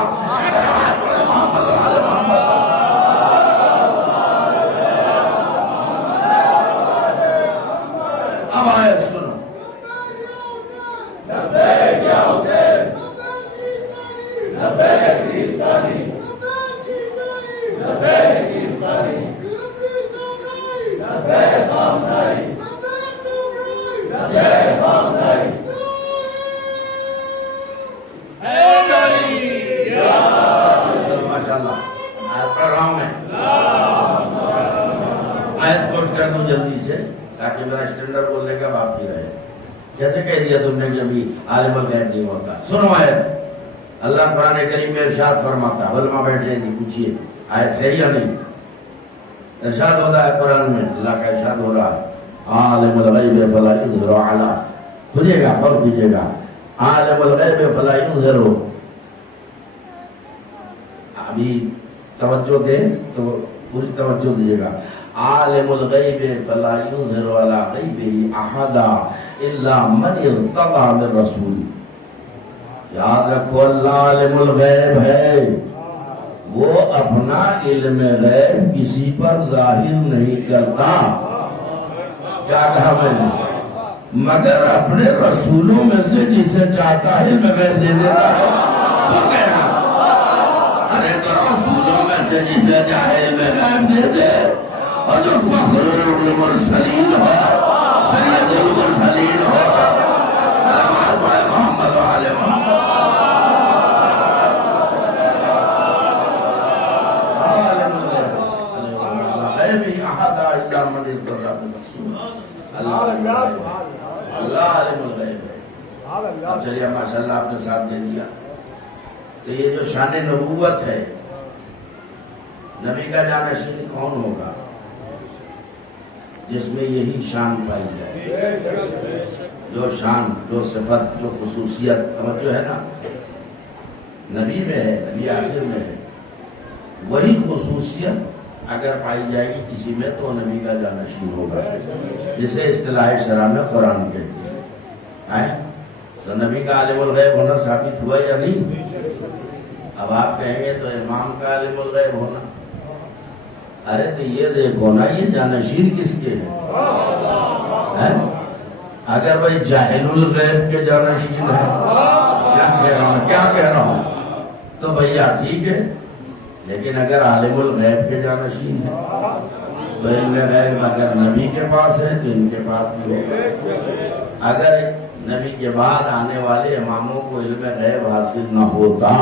محمد و آل محمد۔ اب آیت سنو، لبیک یا حسین، لبیک سیستانی، لبیک سیستانی، لبیک خامنائی، لبیک خامنائی، ماشاءاللہ۔ آیت پڑھ رہا ہوں میں، آیت کوٹ کر دوں جلدی سے تاکہ میرا اسٹینڈرڈ بولنے کا باپ ہی رہے۔ جیسے کہہ دیا تم نے کہ نبی عالم الغیب نہیں ہوتا۔ سنو آیت، اللہ قرآن کریم میں ارشاد فرماتا، علماء بیٹھے ہیں جی پوچھئے آیت ہے یا نہیں؟ ارشاد ہوتا ہے قرآن میں، اللہ کا ارشاد ہو رہا ہے عالم الغیب فلا یظہر علی، سنیے گا غور کیجیے گا، عالم الغیب فلا یظہر، ابھی توجہ دیں تو پوری توجہ دیجیے گا، عالم الغیب فلا یظہر علی غیبہ احدا الا من ارتضی من رسول، یاد رکھو اللہ عالم الغیب ہے، وہ اپنا علم غیب کسی پر ظاہر نہیں کرتا، کیا کہا میں نے، مگر اپنے رسولوں میں سے جسے چاہتا ہے علم غیب دے دیتا ہے، سن گیا، ارے تو رسولوں میں سے جسے چاہے علم غیب دے دے، اور جو فخر المرسلین ہو، سید المرسلین ہو، سلامات بھائی محمد و آل محمد، عالم الغیب غیبی احدا الا من ارتضی من رسول، اللہ عالم الغیب ہے۔ اب چلیے ماشاءاللہ آپ نے ساتھ دے دیا، تو یہ جو شان نبوت ہے، نبی کا جانشین کون ہوگا جس میں یہی شان پائی جائے، جو شان، جو صفت، جو خصوصیت، توجہ ہے نا، نبی میں ہے، نبی آخر میں ہے، وہی خصوصیت اگر پائی جائے گی کسی میں تو نبی کا جانشین ہوگا، جسے اصطلاح شرع میں قرآن کہتی ہے۔ تو نبی کا عالم الغیب ہونا ثابت ہوا یا نہیں؟ اب آپ کہیں گے تو امام کا عالم الغیب ہونا، ارے تو یہ دیکھو نا یہ جانشین کس کے ہیں؟ اگر بھائی جاہل الغیب کے جانشین ہے، کیا کہہ رہا ہوں تو بھیا ٹھیک ہے، لیکن اگر عالم الغیب کے جانشین ہے تو علم غیب اگر نبی کے پاس ہے تو ان کے پاس بھی ہوگا، اگر نبی کے بعد آنے والے اماموں کو علم غیب حاصل نہ ہوتا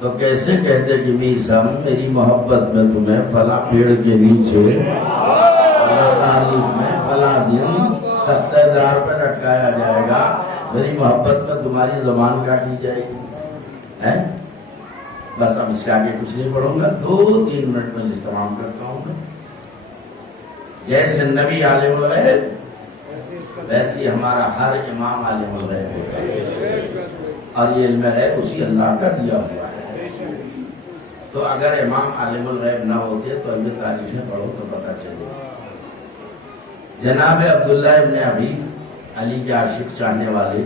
تو کیسے کہتے کہ میسم میری محبت میں تمہیں فلاں پیڑ کے نیچے تاریخ میں فلاں دن تختہ دار پر لٹکایا جائے گا، میری محبت میں تمہاری زبان کاٹی جائے گی، بس اب اس کے آگے کچھ نہیں پڑھوں گا، 2-3 منٹ میں استعمال کرتا ہوں میں۔ جیسے نبی عالم الغیب ویسے ہمارا ہر امام عالم الغیب ہوتا ہے، اور یہ علم غیب اسی اللہ کا دیا ہوا ہے۔ تو اگر امام عالم الغیب نہ ہوتے تو ابھی تاریخیں پڑھو تو پتہ چلے۔ جناب عبداللہ ابن عفیف، علی کے عاشق چاہنے والے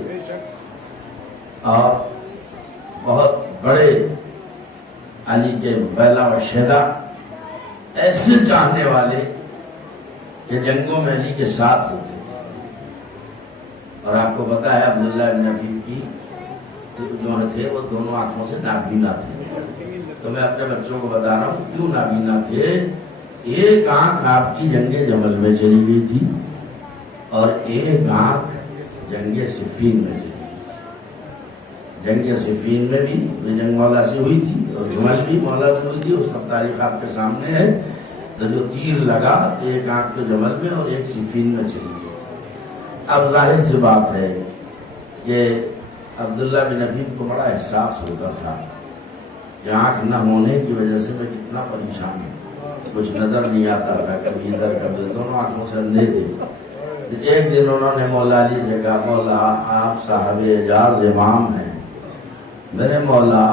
اور بہت بڑے علی کے بیلا و شہدہ، ایسے چاہنے والے کہ جنگوں میں علی کے ساتھ ہوتے تھے، اور آپ کو پتا ہے عبداللہ ابن عفیف کی جو تھے وہ دونوں آنکھوں سے نابینا تھے، تو میں اپنے بچوں کو بتا رہا ہوں کیوں نابینا تھے۔ ایک آنکھ آپ کی جنگ جمل میں چلی گئی تھی اور ایک آنکھ جنگ صفین میں چلی گئی تھی۔ جنگ صفین میں بھی یہ جنگ مولا سے ہوئی تھی اور جمل بھی مولا سے ہوئی تھی، اس کا تاریخ آپ کے سامنے ہے۔ تو جو تیر لگا تو ایک آنکھ تو جمل میں اور ایک صفین میں چلی گئی تھی۔ اب ظاہر سی بات ہے کہ عبداللہ بن عفیف کو بڑا احساس ہوتا تھا کہ آنکھ نہ ہونے کی وجہ سے میں کتنا پریشان ہوں، کچھ نظر نہیں آتا تھا، کبھی ادھر کبھی دونوں آنکھوں سے اندھے تھے۔ ایک دن انہوں نے مولا علی سے کہا، مولا آپ صاحب اعجاز امام ہیں، میرے مولا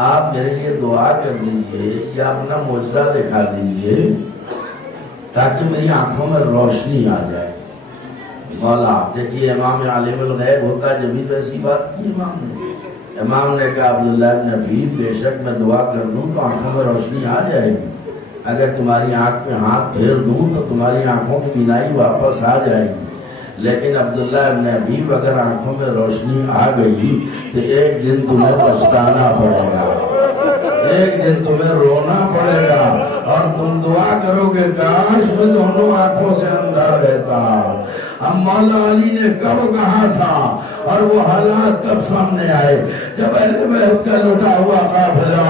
آپ میرے لیے دعا کر دیجئے یا اپنا معجزہ دکھا دیجئے تاکہ میری آنکھوں میں روشنی آ جائے۔ مولا دیکھیے امام عالم الغیب ہوتا جبھی تو ایسی بات کی امام نے کہا عبداللہ ابن عفیف بے شک میں دعا کر دوں تو آنکھوں میں روشنی آ جائے گی، اگر تمہاری آنکھ پہ ہاتھ پھیر دوں تو تمہاری آنکھوں کی بینائی واپس آ جائے گی، لیکن عبداللہ ابن عفیف اگر آنکھوں میں روشنی آ گئی تو ایک دن تمہیں پچھتانا پڑے گا، ایک دن تمہیں رونا پڑے گا، اور تم دعا کرو گے کاش میں دونوں آنکھوں سے اندھا رہتا۔ ہم مولا علی نے کب کہا تھا اور وہ حالات کب سامنے آئے جب اہل بیت کا لٹا ہوا قافلہ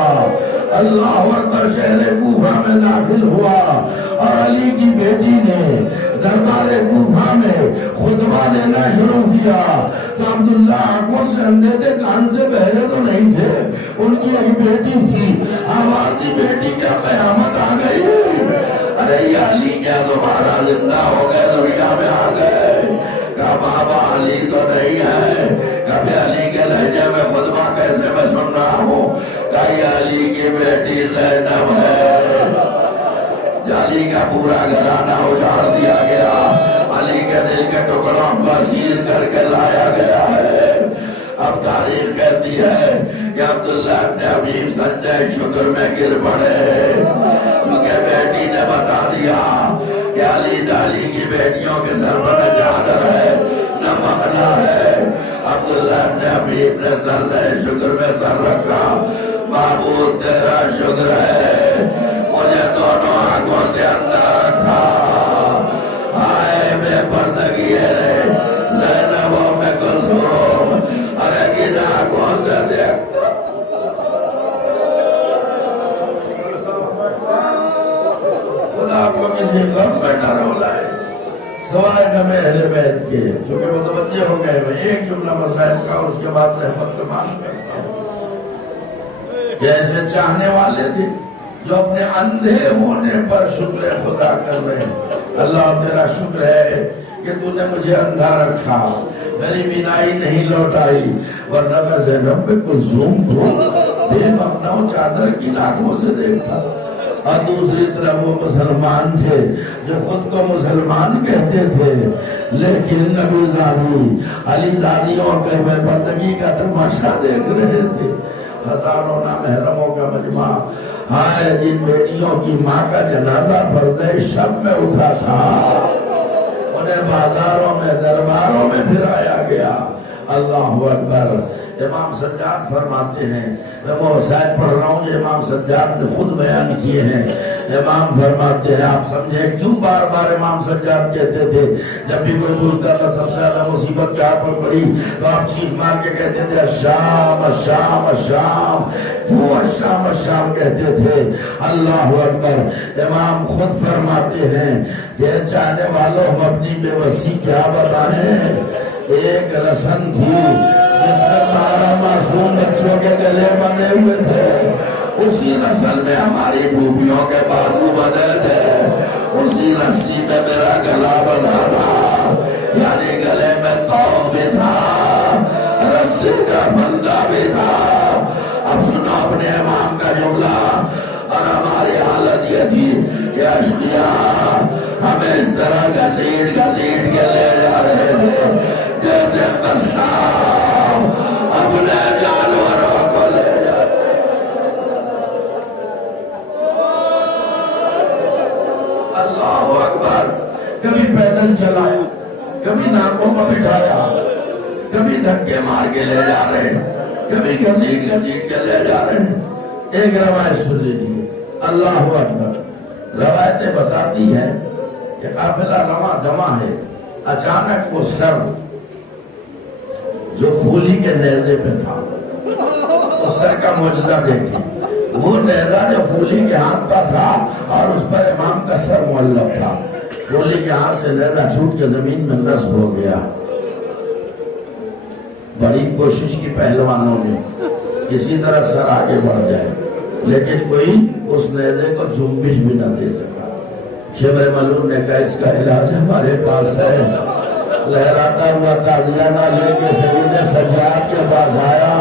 اللہ اکبر شہر کوفہ میں داخل ہوا اور علی کی بیٹی نے دربار کوفہ میں خطبہ دینا شروع کیا تو عبداللہ آنکھوں سے اندھے تھے، کان سے بہرے تو نہیں تھے، ان کی ایک بیٹی تھی، ہماری بیٹی کیا قیامت آ گئی؟ ارے یہ علی کیا تمہارا زندہ ہو گئے دنیا میں آ گئے؟ کہا بابا علی تو نہیں ہے۔ کبھی علی کے لہجے میں خطبہ کیسے میں سن رہا ہوں؟ کہا یہ علی کی بیٹی زینب ہے۔ علی کا پورا گھرانہ اجاڑ دیا گیا، علی کے دل کے ٹکڑوں کو اسیر کر کے لایا گیا ہے۔ اب تاریخ کہتی ہے کہ عبداللہ ابن حبیب سجدہ شکر میں گر پڑے، چونکہ بیٹی نے بتا دیا کہ علی ڈالی کی بیٹیوں کے سر پر نہ چادر ہے نہ مغنا ہے۔ عبداللہ ابن حبیب نے سجدہ شکر میں سر رکھا، معبود تیرا شکر ہے، مجھے دونوں آنکھوں سے اندر رکھا۔ آئے بے پردگی ہے زینب و ام کلثوم، ارے کن آنکھوں سے دیکھتا۔ خدا آپ کو کسی غم میں نہ رولائے سوائے غم اہل بیت کے، چونکہ متوجہ ہو گئے۔ میں ایک جملہ مسائل کا اور اس کے بعد رحمت تمام کرتا ہوں کہ ایسے چاہنے والے تھے جو اپنے اندھے ہونے پر شکر خدا کر رہے ہیں۔ اللہ تیرا شکر ہے کہ تو نے مجھے اندھا رکھا، میری بینائی نہیں لوٹائی، ورنہ میں زینب پہ کلثوم کو دیکھ اپنا چادر کی ناکوں سے دیکھتا۔ اور دوسری طرف وہ مسلمان تھے جو خود کو مسلمان کہتے تھے، لیکن نبی زادی علی زادیوں کے بے پردگی کا تماشا دیکھ رہے تھے۔ ہزاروں نامحرموں کا مجمع، ہائے جن بیٹیوں کی ماں کا جنازہ پردہ شب میں اٹھا تھا، انہیں بازاروں میں درباروں میں پھرایا گیا۔ اللہ اکبر۔ امام سجاد فرماتے ہیں، میں وہ وسائل پڑھ رہا ہوں جو امام سجاد نے خود بیان کیے ہیں۔ امام فرماتے ہیں، آپ سمجھیں کیوں بار بار امام سجاد کہتے تھے؟ جب بھی کوئی پوچھتا تھا سب سے زیادہ مصیبت کیا پر پڑی تو آپ چیخ مار کے کہتے تھے الشام الشام الشام۔ کیوں الشام الشام کہتے تھے؟ اللہ اکبر۔ امام خود فرماتے ہیں کہ چاہنے والوں ہم اپنی بے بسی کیا بتائیں۔ ایک رسم تھی جس میں 12 معصوم بچوں کے گلے بندھے ہوئے تھے، اسی نسل میں ہماری بھوپیوں کے بازو بندھے تھے، اسی رسی میں میرا گلا بندھا تھا، یعنی گلے میں تو بھی تھا، رسی کا بندہ بھی تھا۔ اب سنو اپنے امام کا جملہ، اور ہماری حالت یہ تھی کہ اشقیاء ہمیں اس طرح گھسیٹ گھسیٹ کے لے جا رہے تھے جیسے قصاب اپنے جانوروں کو لے جاتے۔ اللہ اکبر۔ کبھی پیدل چلایا، کبھی ناکوں کو بٹھایا، کبھی دھکے مار کے لے جا رہے، کبھی گھسیٹ گھسیٹ کے لے جا رہے۔ ایک روایت سن لیجیے، اللہ اکبر۔ روایتیں بتاتی ہیں کہ قافلہ رواں دواں ہے، اچانک وہ سر جو پھولی کے نیزے پہ تھا، اس سر کا معجزہ دیکھیں۔ وہ نیزہ جو پھولی کے ہاتھ پہ تھا اور اس پر امام کا سر معلق تھا، پھولی کے ہاتھ سے نیزہ چھوٹ کے زمین میں نصب ہو گیا۔ بڑی کوشش کی پہلوانوں نے کسی طرح سر آگے بڑھ جائے، لیکن کوئی اس نیزے کو جنبش بھی نہ دے سکا۔ شبر ملون نے کہا اس کا علاج ہمارے پاس ہے۔ لہراتا ہوا تعزیہ نہ لے کے سید سجاد کے پاس آیا،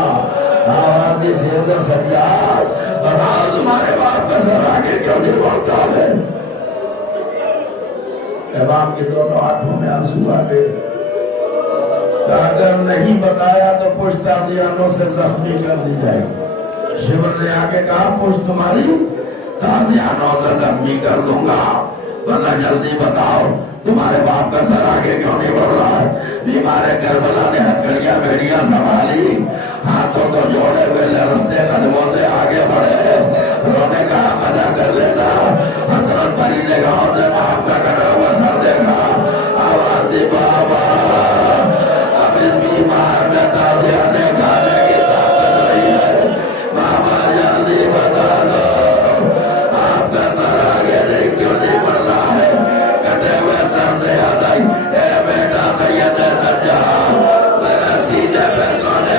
آواز دی سید سجاد بتاؤ تمہارے باپ کا سر آگے کیوں نہیں بڑھتا ہے؟ امام کے دونوں آنکھوں میں آنسو آ گئے۔ اگر نہیں بتایا تو پشت تازیانوں سے زخمی کر دی جائے۔ شبر نے آگے کہا پشت تمہاری تازیانوں سے زخمی کر دوں گا، ورنہ جلدی بتاؤ تمہارے باپ کا سر آگے کیوں نہیں بڑھ رہا ہے؟ بیمار کربلا نے ہتھکڑیاں بیڑیاں سنبھالی، ہاتھوں کو جوڑے ہوئے لرزتے قدموں سے آگے بڑھے، رونے کا ادا کر لینا۔ حسرت بھری نگاہوں سے باپ کا کٹا ہوا سر دیکھا، آواز دی بابا اب اس بیمار میں تازیانے کھانے کی طاقت نہیں ہے، بابا جلدی بتا دو آپ کا سر آگے نہیں کیوں نہیں بڑھ رہا ہے؟ کٹے ہوئے سر سے یاد آئی، اے بیٹا سید سجاد میرے سینے پہ سونے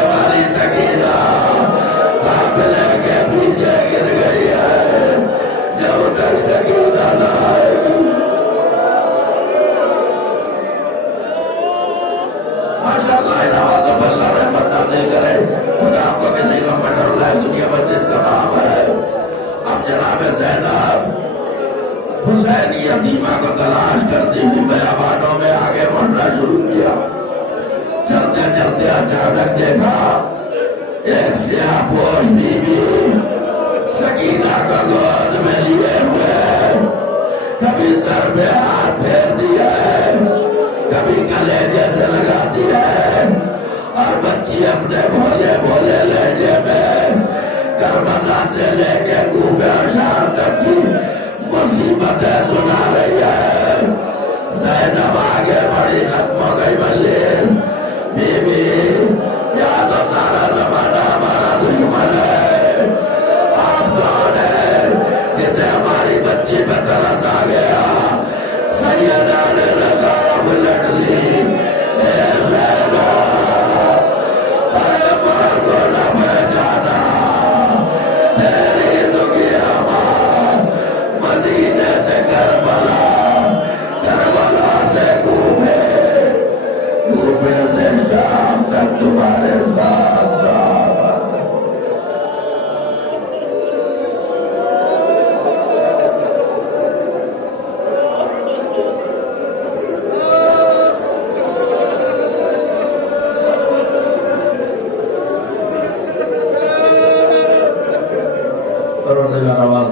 حسین یتیمہ کو تلاش کرتی ہوئی بیابانوں میں آگے بڑھنا شروع کیا. چلتے چلتے اچانک دیکھا ایک سیاہ پوش بی بی سکینہ کو گود میں لیے ہوئے کبھی سر پہ ہاتھ پھیر دیا ہے کبھی کلیجے سے لگاتی ہے اور بچی اپنے بھولے بھولے لہجے میں کربلا سے لے کے کوفہ اور شام تک کی مصیبتیں سنا رہی ہے. زینب آگے بڑی ختم ہو گئی مجلس. بی بی یا تو سارا زمانہ ہمارا دشمن ہے. آپ کون ہے جسے ہماری بچی پہ ترس آ گیا؟ سیدہ نے رضا بلٹ دی. اے زینب اے ماں کو نہ پہچانا تیری دنیا ماں مدینے سے کربلا کربلا سے کوفے کوفے سے شام تک تمہارے ساتھ ساتھ آتا. پروردگار آواز